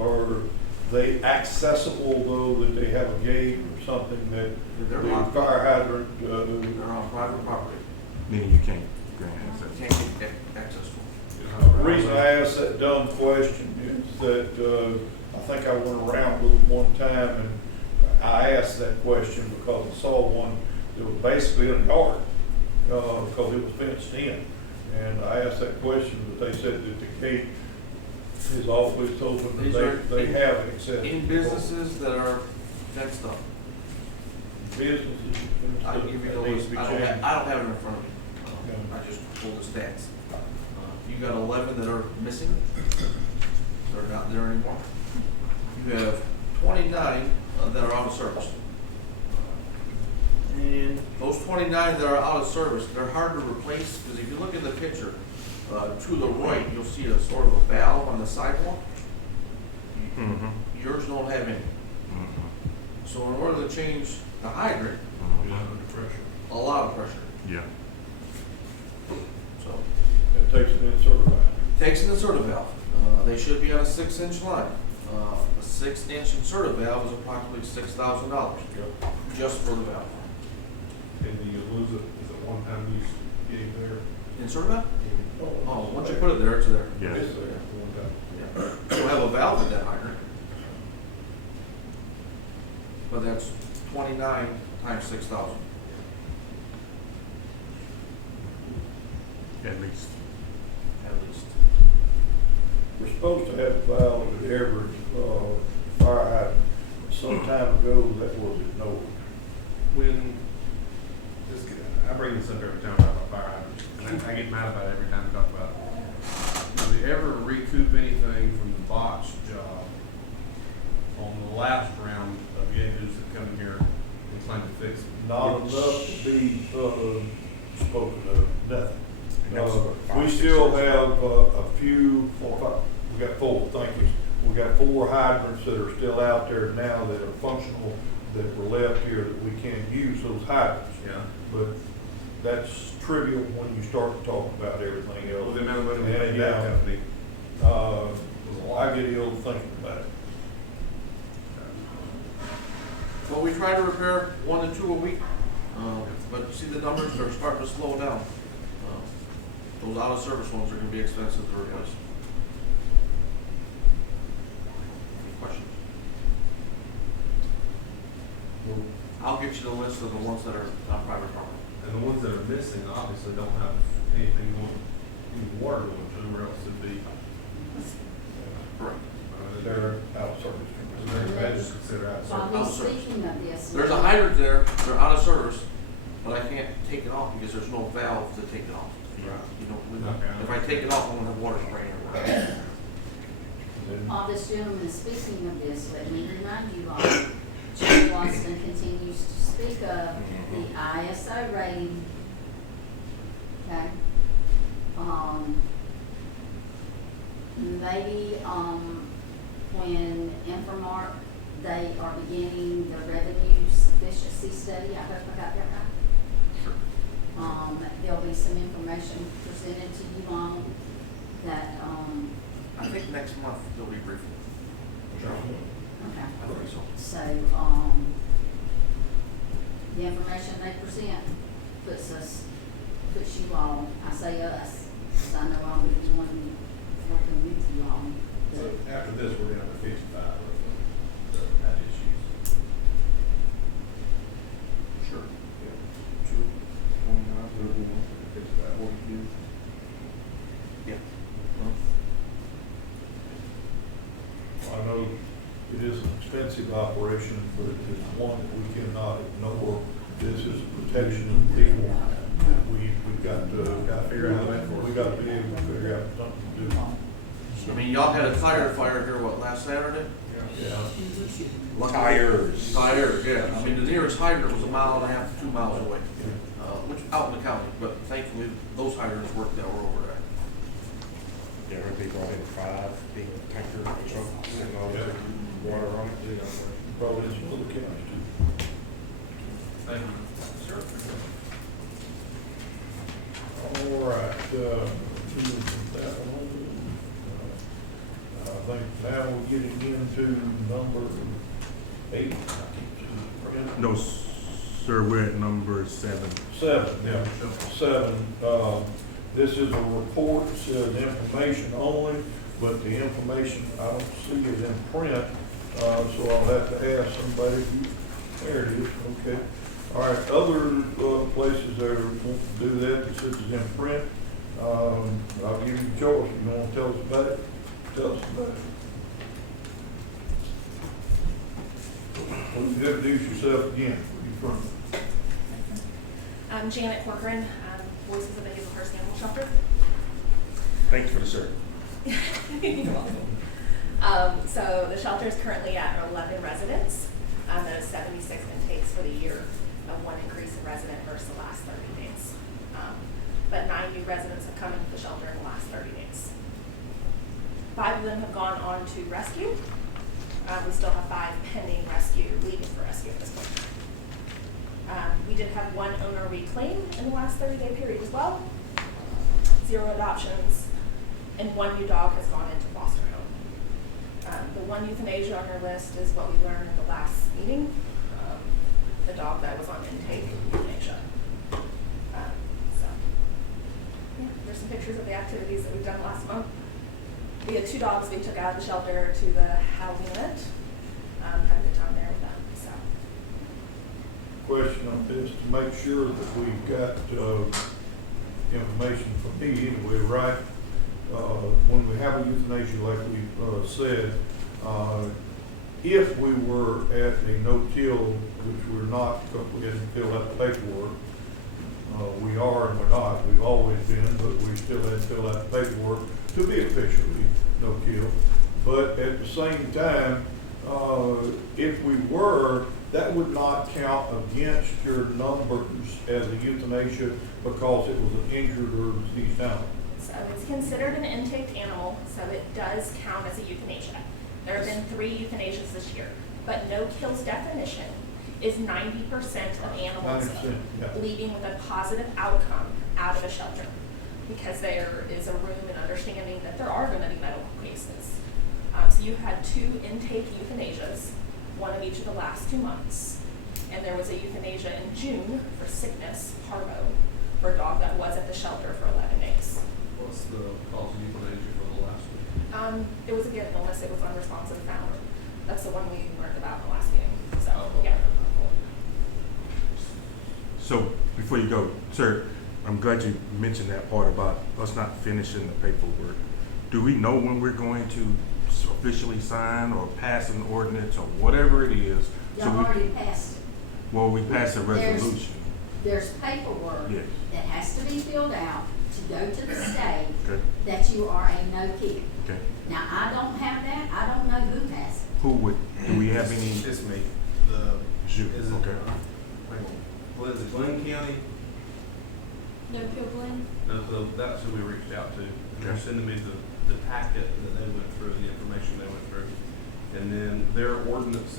are they accessible though, that they have a gate or something that They're the locked. fire hydrant, They're on private property, Meaning you can't grant access. can't get access to them. the reason I asked that dumb question is that, I think I went around with them one time and I asked that question because I saw one that was basically in a yard, because it was fenced in. And I asked that question, but they said that the gate is always open, These that are they have access. In businesses that are fenced up. Businesses. I can give you the that needs list, to be I don't changed. have it in front of me. I just pulled the stats. You got 11 that are missing, they're not there anymore. You have 29 that are out of service. And those 29 that are out of service, they're hard to replace, because if you look at the picture, to the right, you'll see a sort of a valve on the sidewalk. Mm-hmm. Yours don't have any. So in order to change the hydrant, a lot of pressure. Yeah. So It takes an insert valve. takes an inserter valve. They should be on a 6-inch line. A 6-inch inserter valve is approximately $6,000 just for the valve. And do you lose it, is it one time use getting there? Inserter valve? Oh, once you put it there, it's there. Yeah. It's there. One time. You'll have a valve in that hydrant. But that's 29 times 6,000. At least. At least. We're supposed to have a valve at every, fire hydrant. Some time ago, that was ignored. When, this, I bring this up every time I talk about fire hydrants, and I get mad about it every time I talk about it. Do we ever recoup anything from the botch job on the last round of yahoos that come here and claim to fix it? Not enough to be, spoken of, nothing. And that was what, We 5, 6 still years have a few, we got 4, thank you. We got 4 hydrants that are still out there now that are functional, that were left here that we can't use those hydrants. Yeah. But that's trivial when you start to talk about everything Well, else. the amount of money we paid Yeah. that company. I get ill thinking about it. Well, we try to repair 1 to 2 a week, but see the numbers, they're starting to slow down. Those out-of-service ones are gonna be expensive to replace. Any questions? I'll get you the list of the ones that are on private property. And the ones that are missing obviously don't have anything going, any water going to them, or else it'd be, Correct. They're out of service. that is considered outside. Bobby, speaking of this. There's a hydrant there, they're out of service, but I can't take it off because there's no valve to take it off. Right. You know, Okay. if I take it off, I'm gonna have water spraying everywhere. While this gentleman is speaking of this, let me remind you all, Jim Watson continues to speak of the ISO rating. Okay? Maybe, when Infomark, they are beginning the revenue sufficiency study, I hope I got that right. Sure. There'll be some information presented to you on that, I think next month they'll be briefing. okay. I think so. So, the information they present puts you all, I say us, because I know I'll be the one working with you all. So after this, we're down to 55 of the had issues. Sure. 55. 42. Yeah. I know it is an expensive operation, but it's one that we cannot ignore. This is protection of people. We've got to figure out how to enforce it. We got to be able to figure out something to do. I mean, y'all had a tire fire here, what, last Saturday? Yeah. Tires. Tires, yeah. I mean, the nearest hydrant was 1.5 miles to 2 miles away, which, out in the county, but thankfully, those hydrants worked that were over there. Yeah, I heard they brought in 5 big tanker trucks and all that water on it. Probably in some other counties too. Thank you. Sure. All right, that one. I think now we're getting into number 8. No, sir, we're at number 7. 7, yeah, 7. This is a report, says information only, but the information, I don't see it in print, so I'll have to ask somebody. There it is, okay. All right, other places that won't do that, it says it's in print. I'll give you a choice. You want to tell us about it? Tell us about it. Well, you introduce yourself again. Where you from? I'm Janet Corcoran, Voices of the Hazelhurst Animal Shelter. Thanks for the shirt. You're welcome. So the shelter is currently at 11 residents. Those 76 intakes for the year, one increase in resident versus the last 30 days. But 9 new residents have come into the shelter in the last 30 days. 5 of them have gone on to rescue. We still have 5 pending rescue, leaving for rescue at this point. We did have 1 owner reclaim in the last 30-day period as well. 0 adoptions, and 1 new dog has gone into foster home. The 1 euthanasia on our list is what we learned at the last meeting. The dog that was on intake euthanasia. There's some pictures of the activities that we've done last month. We had 2 dogs we took out of the shelter to the housing unit. Had a good time there with them. So. Question on this to make sure that we've got information from me anyway, right? When we have a euthanasia, like we said, if we were at a no-kill, which we're not, because we didn't fill out the paperwork, we are and we're not, we've always been, but we still had to fill out the paperwork to be officially no-kill. But at the same time, if we were, that would not count against your numbers as a euthanasia because it was an injured or deceased animal. So it's considered an intake animal, so it does count as a euthanasia. There have been 3 euthanasias this year, but no kills definition is 90% of animals 90%, yeah. leaving with a positive outcome out of a shelter. Because there is a room and understanding that there are gonna be medical cases. So you had 2 intake euthanasias, one of each of the last 2 months. And there was a euthanasia in June for sickness, parvo, for a dog that was at the shelter for 11 days. What's the cause of euthanasia for the last one? It was again an illness, it was unresponsive found. That's the one we learned about in the last meeting, so, yeah. So, before you go, sir, I'm glad you mentioned that part about us not finishing the paperwork. Do we know when we're going to officially sign or pass an ordinance or whatever it is? Y'all already passed it. Well, we passed a There's- resolution. There's paperwork Yes. that has to be filled out to go to the state Okay, that you are a no-kill. okay. Now, I don't have that, I don't know who has it. Who would, do we have any? It's me. The, Shoot, is it, okay. hang on. Well, is it Glenn County? No kill Glenn? No, that's who we reached out to. And they're Okay. sending me the packet that they went through, the information they went through. And then their ordinance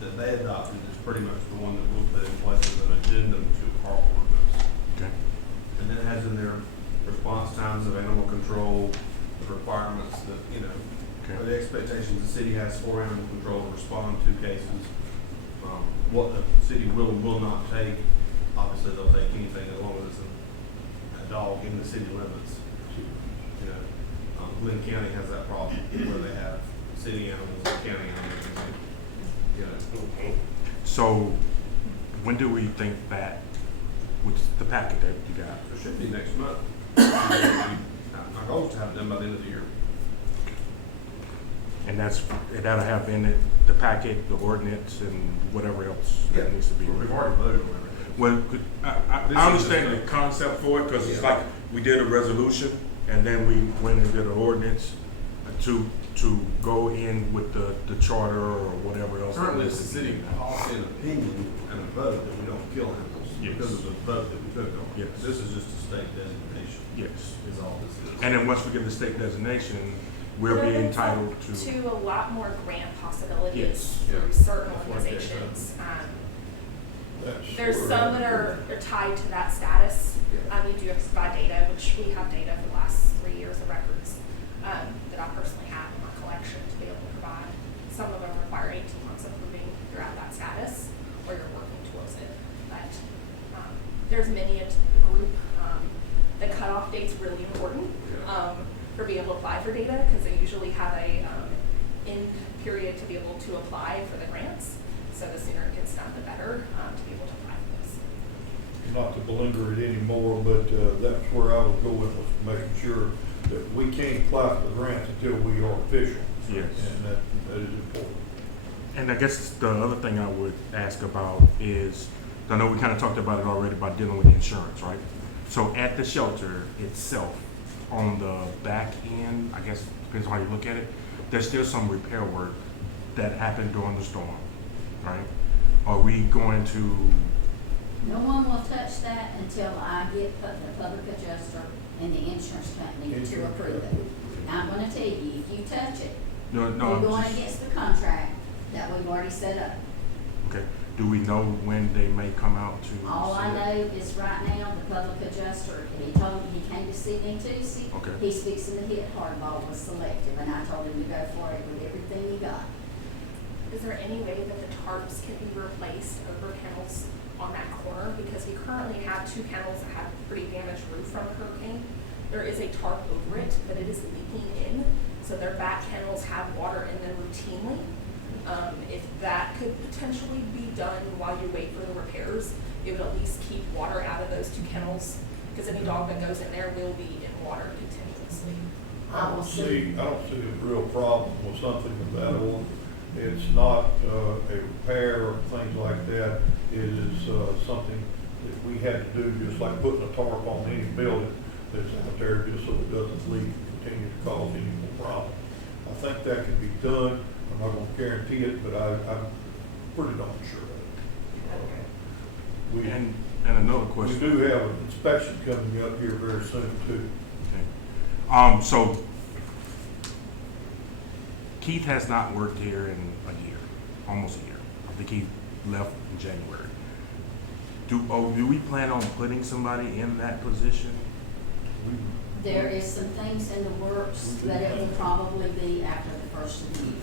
that they adopted is pretty much the one that we'll put in place as an addendum to our ordinance. Okay. And then it has in there response times of animal control, the requirements that, you know, Okay. or the expectations the city has for animal control to respond to cases. What the city will and will not take, obviously they'll take anything as long as it's a dog in the city limits. You know, Glenn County has that problem where they have city animals and county animals. And, you know, So, when do we think that, which is the packet that you got? it should be next month. My goal is to have it done by the end of the year. And that'll have in it the packet, the ordinance, and whatever else that needs to be. We've already voted on everything. Well, This I is understand the just- concept for it, because it's Yeah. like, we did a resolution, and then we went and did an ordinance to go in with the charter or whatever else. Currently, it's the city policy and opinion and a vote that we don't kill animals Yes. because of the vote that we took on. Yes. This is just a state designation, Yes. is all this is. And then once we get the state designation, we'll be There is entitled up to. a lot more grant possibilities Yes. through Yeah. certain That's what they organizations. That's There's where- some that are tied to that status. Yeah. We do provide data, which we have data for the last 3 years of records that I personally have in my collection to be able to provide. Some of them require 18 months of proving you're at that status or you're working towards it. But there's many a group. The cutoff date's really important for being able to apply for data because they usually have a end period to be able to apply for the grants. So the sooner it gets done, the better to be able to apply for this. Not to bellinger it anymore, but that's where I was going, was making sure that we can't apply for the grants until we are official. Yes. And that is important. And I guess the other thing I would ask about is, I know we kind of talked about it already about dealing with insurance, right? So at the shelter itself, on the back end, I guess depends on how you look at it, there's still some repair work that happened during the storm, right? Are we going to, No one will touch that until I get the public adjuster and the insurance company to approve it. Now, I'm gonna tell you, if you touch it, no, you're no, going against the contract that we've already set up. okay, do we know when they may come out to? All I see it? know is right now, the public adjuster, he came to see me Tuesday. Okay. He's fixing to hit hardball with selective, and I told him to go for it with everything he got. Is there any way that the tarps can be replaced over kennels on that corner? Because we currently have 2 kennels that have pretty damaged roof from a hurricane. There is a tarp over it, but it is leaking in, so their back kennels have water in them routinely. If that could potentially be done while you wait for the repairs, it would at least keep water out of those 2 kennels, because any dog that goes in there will be in water continuously. I don't see a real problem with something of that order. It's not a repair or things like that. It is something that we had to do, just like putting a tarp on any building that's out there, just so it doesn't leak and continue to cause any more problems. I think that can be done. I'm not gonna guarantee it, but I'm pretty darn sure of it. And another We question. do have an inspection coming up here very soon too. Okay. So Keith has not worked here in a year, almost a year. I think he left in January. Do we plan on putting somebody in that position? There is some things in the works, but it will probably be after the first of the year.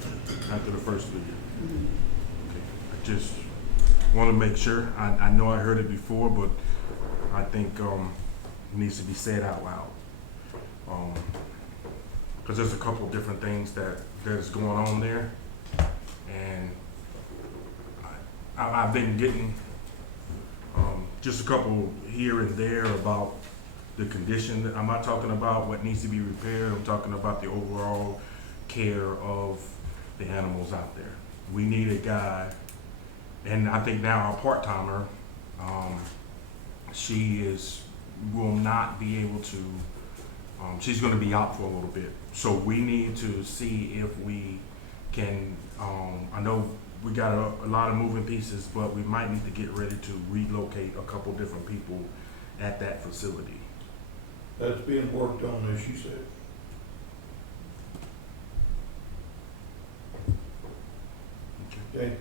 After the first of the year? Mhm. Okay. I just want to make sure. I know I heard it before, but I think it needs to be said out loud. Because there's a couple of different things that's going on there, and I've been getting just a couple here and there about the condition. I'm not talking about what needs to be repaired. I'm talking about the overall care of the animals out there. We need a guy, and I think now our part-timer, will not be able to, she's gonna be out for a little bit. So we need to see if we can, I know we got a lot of moving pieces, but we might need to get ready to relocate a couple different people at that facility. That's being worked on, as you said. Okay.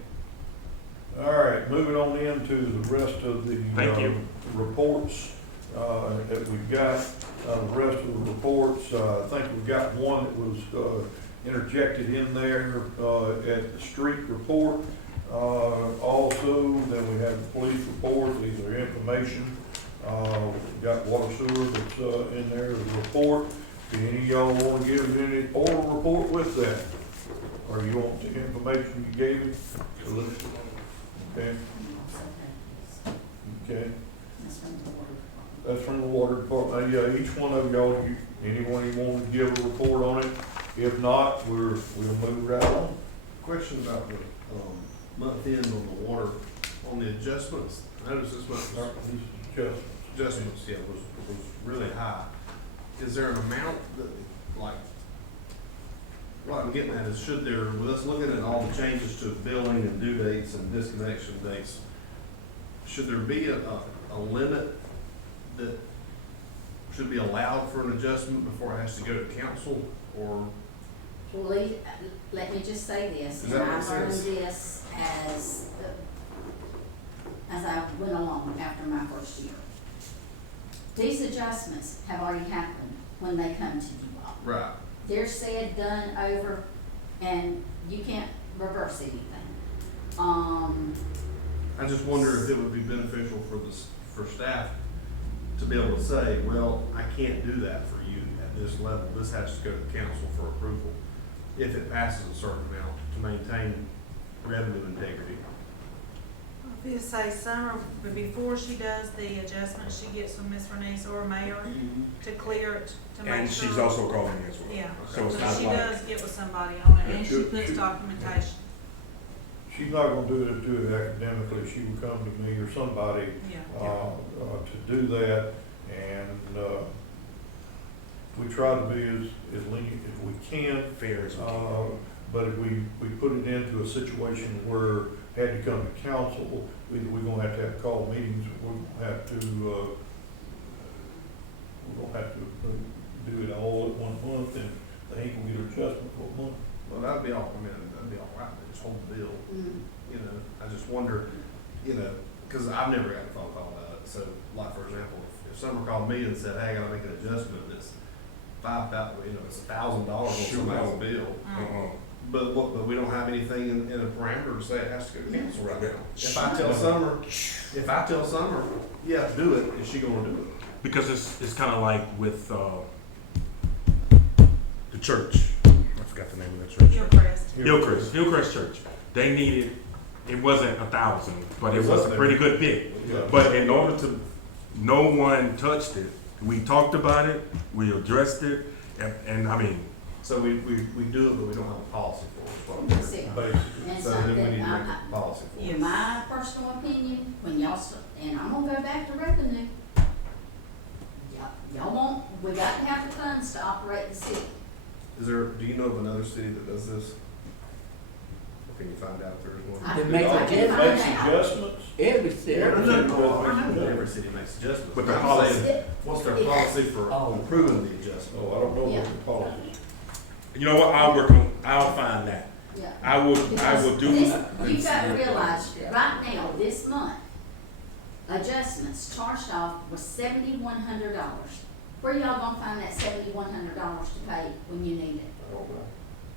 All right, moving on into the rest of the Thank you. reports that we've got. The rest of the reports, I think we've got one that was interjected in there at the street report. Also, then we have the police report, these are information. We've got water sewer that's in there as a report. Do any of y'all want to give any oral report with that? Or you want the information you gave him? Okay, okay. That's from the water department. Yeah, each one of y'all, anyone you want to give a report on it? If not, we'll move right on. Question about the, month end on the water, on the adjustments. I noticed this month, adjustments, yeah, was really high. Is there an amount that, like, what I'm getting at is, should there, with us looking at all the changes to billing and due dates and disconnection dates, should there be a limit that should be allowed for an adjustment before it has to go to council, or? Well, let me just say this, Does and that I make learned sense? this as I went along after my first year. These adjustments have already happened when they come to you all. Right. They're said, done, over, and you can't reverse anything. I just wonder if it would be beneficial for staff to be able to say, well, I can't do that for you at this level. This has to go to the council for approval if it passes a certain amount to maintain revenue integrity. If you say Summer, but before she does the adjustment, she gets with Ms. Bernice or Mayor to clear it, to make sure. And she's also calling me as well. Yeah, So it's so not she like, does get with somebody on it, and she Should- puts documentation, She's not gonna do it academically. She will come to me or somebody yeah. to do that, and we try to be as lenient as we can. fair as we can. But if we put it into a situation where it had to come to council, we're gonna have call meetings, we're gonna have to do it all at 1 month, and they ain't gonna get an adjustment for a month. Well, that'd be all right, this whole bill, you know, I just wonder, you know, cause I've never got a phone call about it, so like, for example, if someone called me and said, hey, I gotta make an adjustment, it's it's $1,000 on Sure. somebody's bill. Uh-uh. But we don't have anything in a parameter to say it has to go to council right now. If I tell Summer, you have to do it, is she gonna do it? Because it's kind of like with the church. I forgot the name of the church. Hillcrest Church. They needed, it wasn't 1,000, but it was a pretty good bit. Yeah. But in order to, no one touched it. We talked about it, we addressed it, and I mean. So we do it, but we don't have a policy for it, is what I'm That's saying. it. Basically. And So then we need something, to make a policy for it. in my personal opinion, when y'all, and I'm gonna go back to revenue, y'all want, we got to have the funds to operate the city. Do you know of another city that does this? Or can you find out if there's one? I- They make I can find Makes out. adjustments. Every city. I know every city makes adjustments. But the I'm policy- saying, what's their policy for approving the adjustment? Oh, I don't know what the policy is. You know what? I'll find that. Yeah. I would do. This, you've got to realize, right now, this month, adjustments charged off was $7,100. Where y'all gonna find that $7,100 to pay when you need it?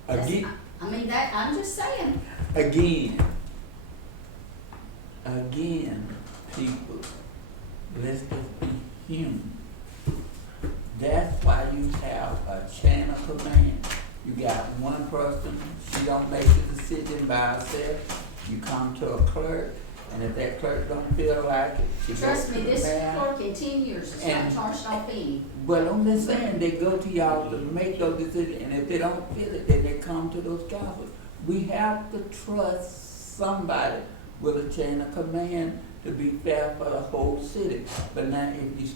That's- Again, I mean, that, I'm just saying, again, people, let's just be human. That's why you have a chain of command. You got one person, she don't make the decision by herself, you come to a clerk, and if that clerk don't feel like it, she goes trust to me, the this mayor. clerk in 10 years is not And- charged off any. But I'm just saying, they go to y'all to make those decisions, and if they don't feel it, then they come to those councils. We have to trust somebody with a chain of command to be fair for the whole city. But now, if you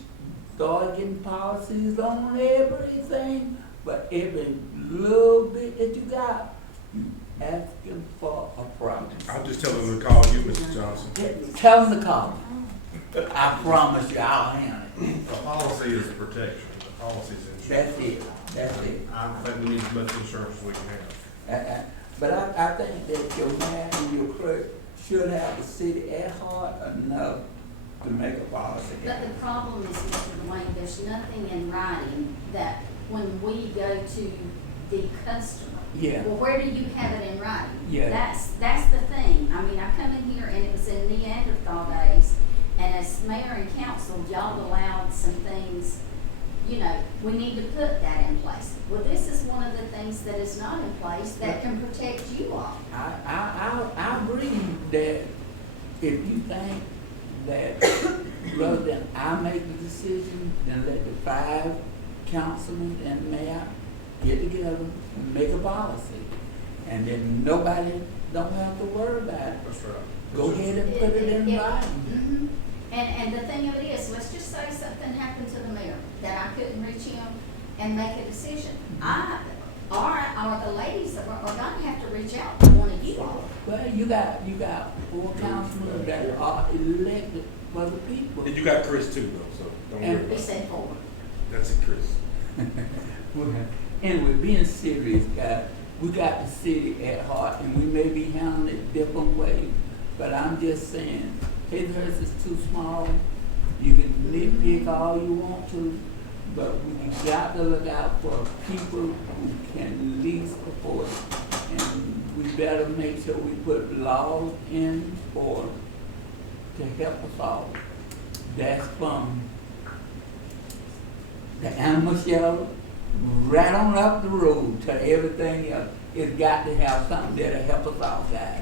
start getting policies on everything, but every little bit that you got, you asking for a problem. I'll just tell them to call you, Mr. Johnson. Tell them to call me. I promise you, I'll handle it. The policy is protection, the policy is insurance. That's it. I think we need as much insurance as we can have. But I think that your mayor and your clerk should have the city at heart enough to make a policy. But the problem is, Mr. Dwayne, there's nothing in writing that when we go to the customer. Yeah. Well, where do you have it in writing? Yeah. That's the thing. I mean, I come in here and it was in Neanderthal days, and as mayor and council, y'all allowed some things, you know, we need to put that in place. Well, this is one of the things that is not in place that can protect you all. I agree that if you think that rather than I make the decision, then let the 5 councilmen and mayor get together and make a policy. And then nobody don't have to worry about it. That's right. Go ahead and put it in writing. Mhm. And the thing of it is, let's just say something happened to the mayor, that I couldn't reach him and make a decision. Or the ladies are gonna have to reach out to one of you all. Well, you got 4 councilmen that are elected for the people. And you got Chris too, though, so don't worry And about He it. said 4. That's it, Chris. Anyway, being serious, guys, we got the city at heart, and we may be handling it different ways, but I'm just saying, Hazelhurst is too small. You can nitpick all you want to, but we got to look out for people who can least afford it. And we better make sure we put laws in order to help us all. That's from the animal shelter, right on up the road to everything else. It's got to have something there to help us all, guys.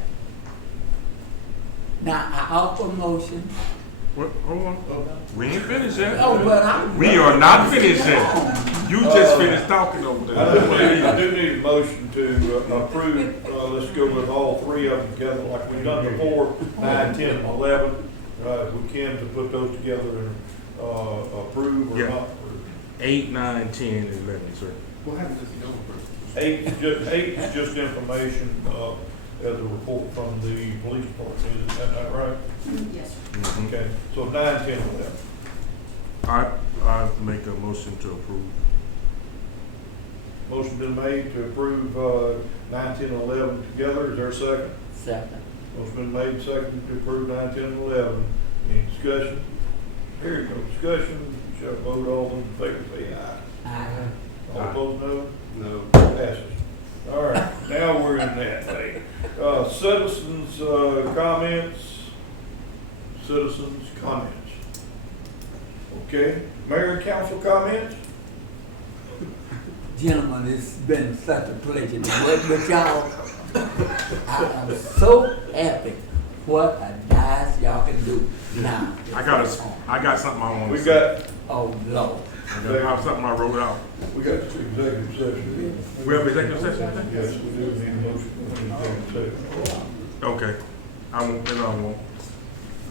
Now, I offer a motion. What, hold on. We ain't finished yet. Oh, but I'm. We are not finished yet. You just finished talking over I there. do need a motion to approve, let's go with all 3 of them together like we've done before, 9, 10, and 11. If we can, to put those together and approve or Yeah. not. 8, 9, 10, and 11, sir. What happens if you don't approve? 8 is just information, as a report from the police department, is that right? Yes, sir. Mhm. Okay, so 9, 10, and 11. I make a motion to approve. Motion been made to approve, 9, 10, and 11 together, is there a second? Second. Motion been made, second to approve 9, 10, and 11. Any discussion? Here, no discussion, shall vote, all those in favor say aye. Aye. All opposed, no? No. Passes. All right, now we're in that thing. Citizens, comments. Citizens' comments. Okay, mayor and council comments? Gentlemen, it's been such a pleasure to work with y'all. I am so happy what a nice y'all can do. Now. I got something I want to We say. got, Oh, Lord. I got something I wrote out. we got executive session. We have executive session, I think? Yes, we do need a motion for executive session. Okay. I won't, then I won't.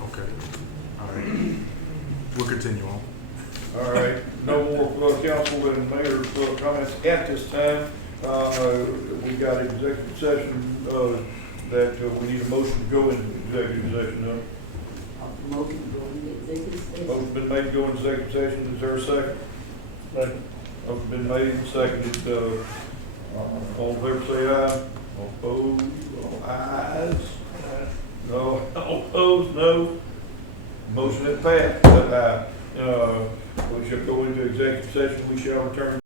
Okay. All right. We'll continue on. All right, no more council and mayor comments at this time. We got executive session, that we need a motion to go into executive session. Motion to go into executive session. Motion been made to go into executive session, is there a second? Second. Motion been made and seconded, all in favor say aye. All opposed, all ayes. No, all opposed, no. Motion has passed, but, we shall go into executive session, we shall return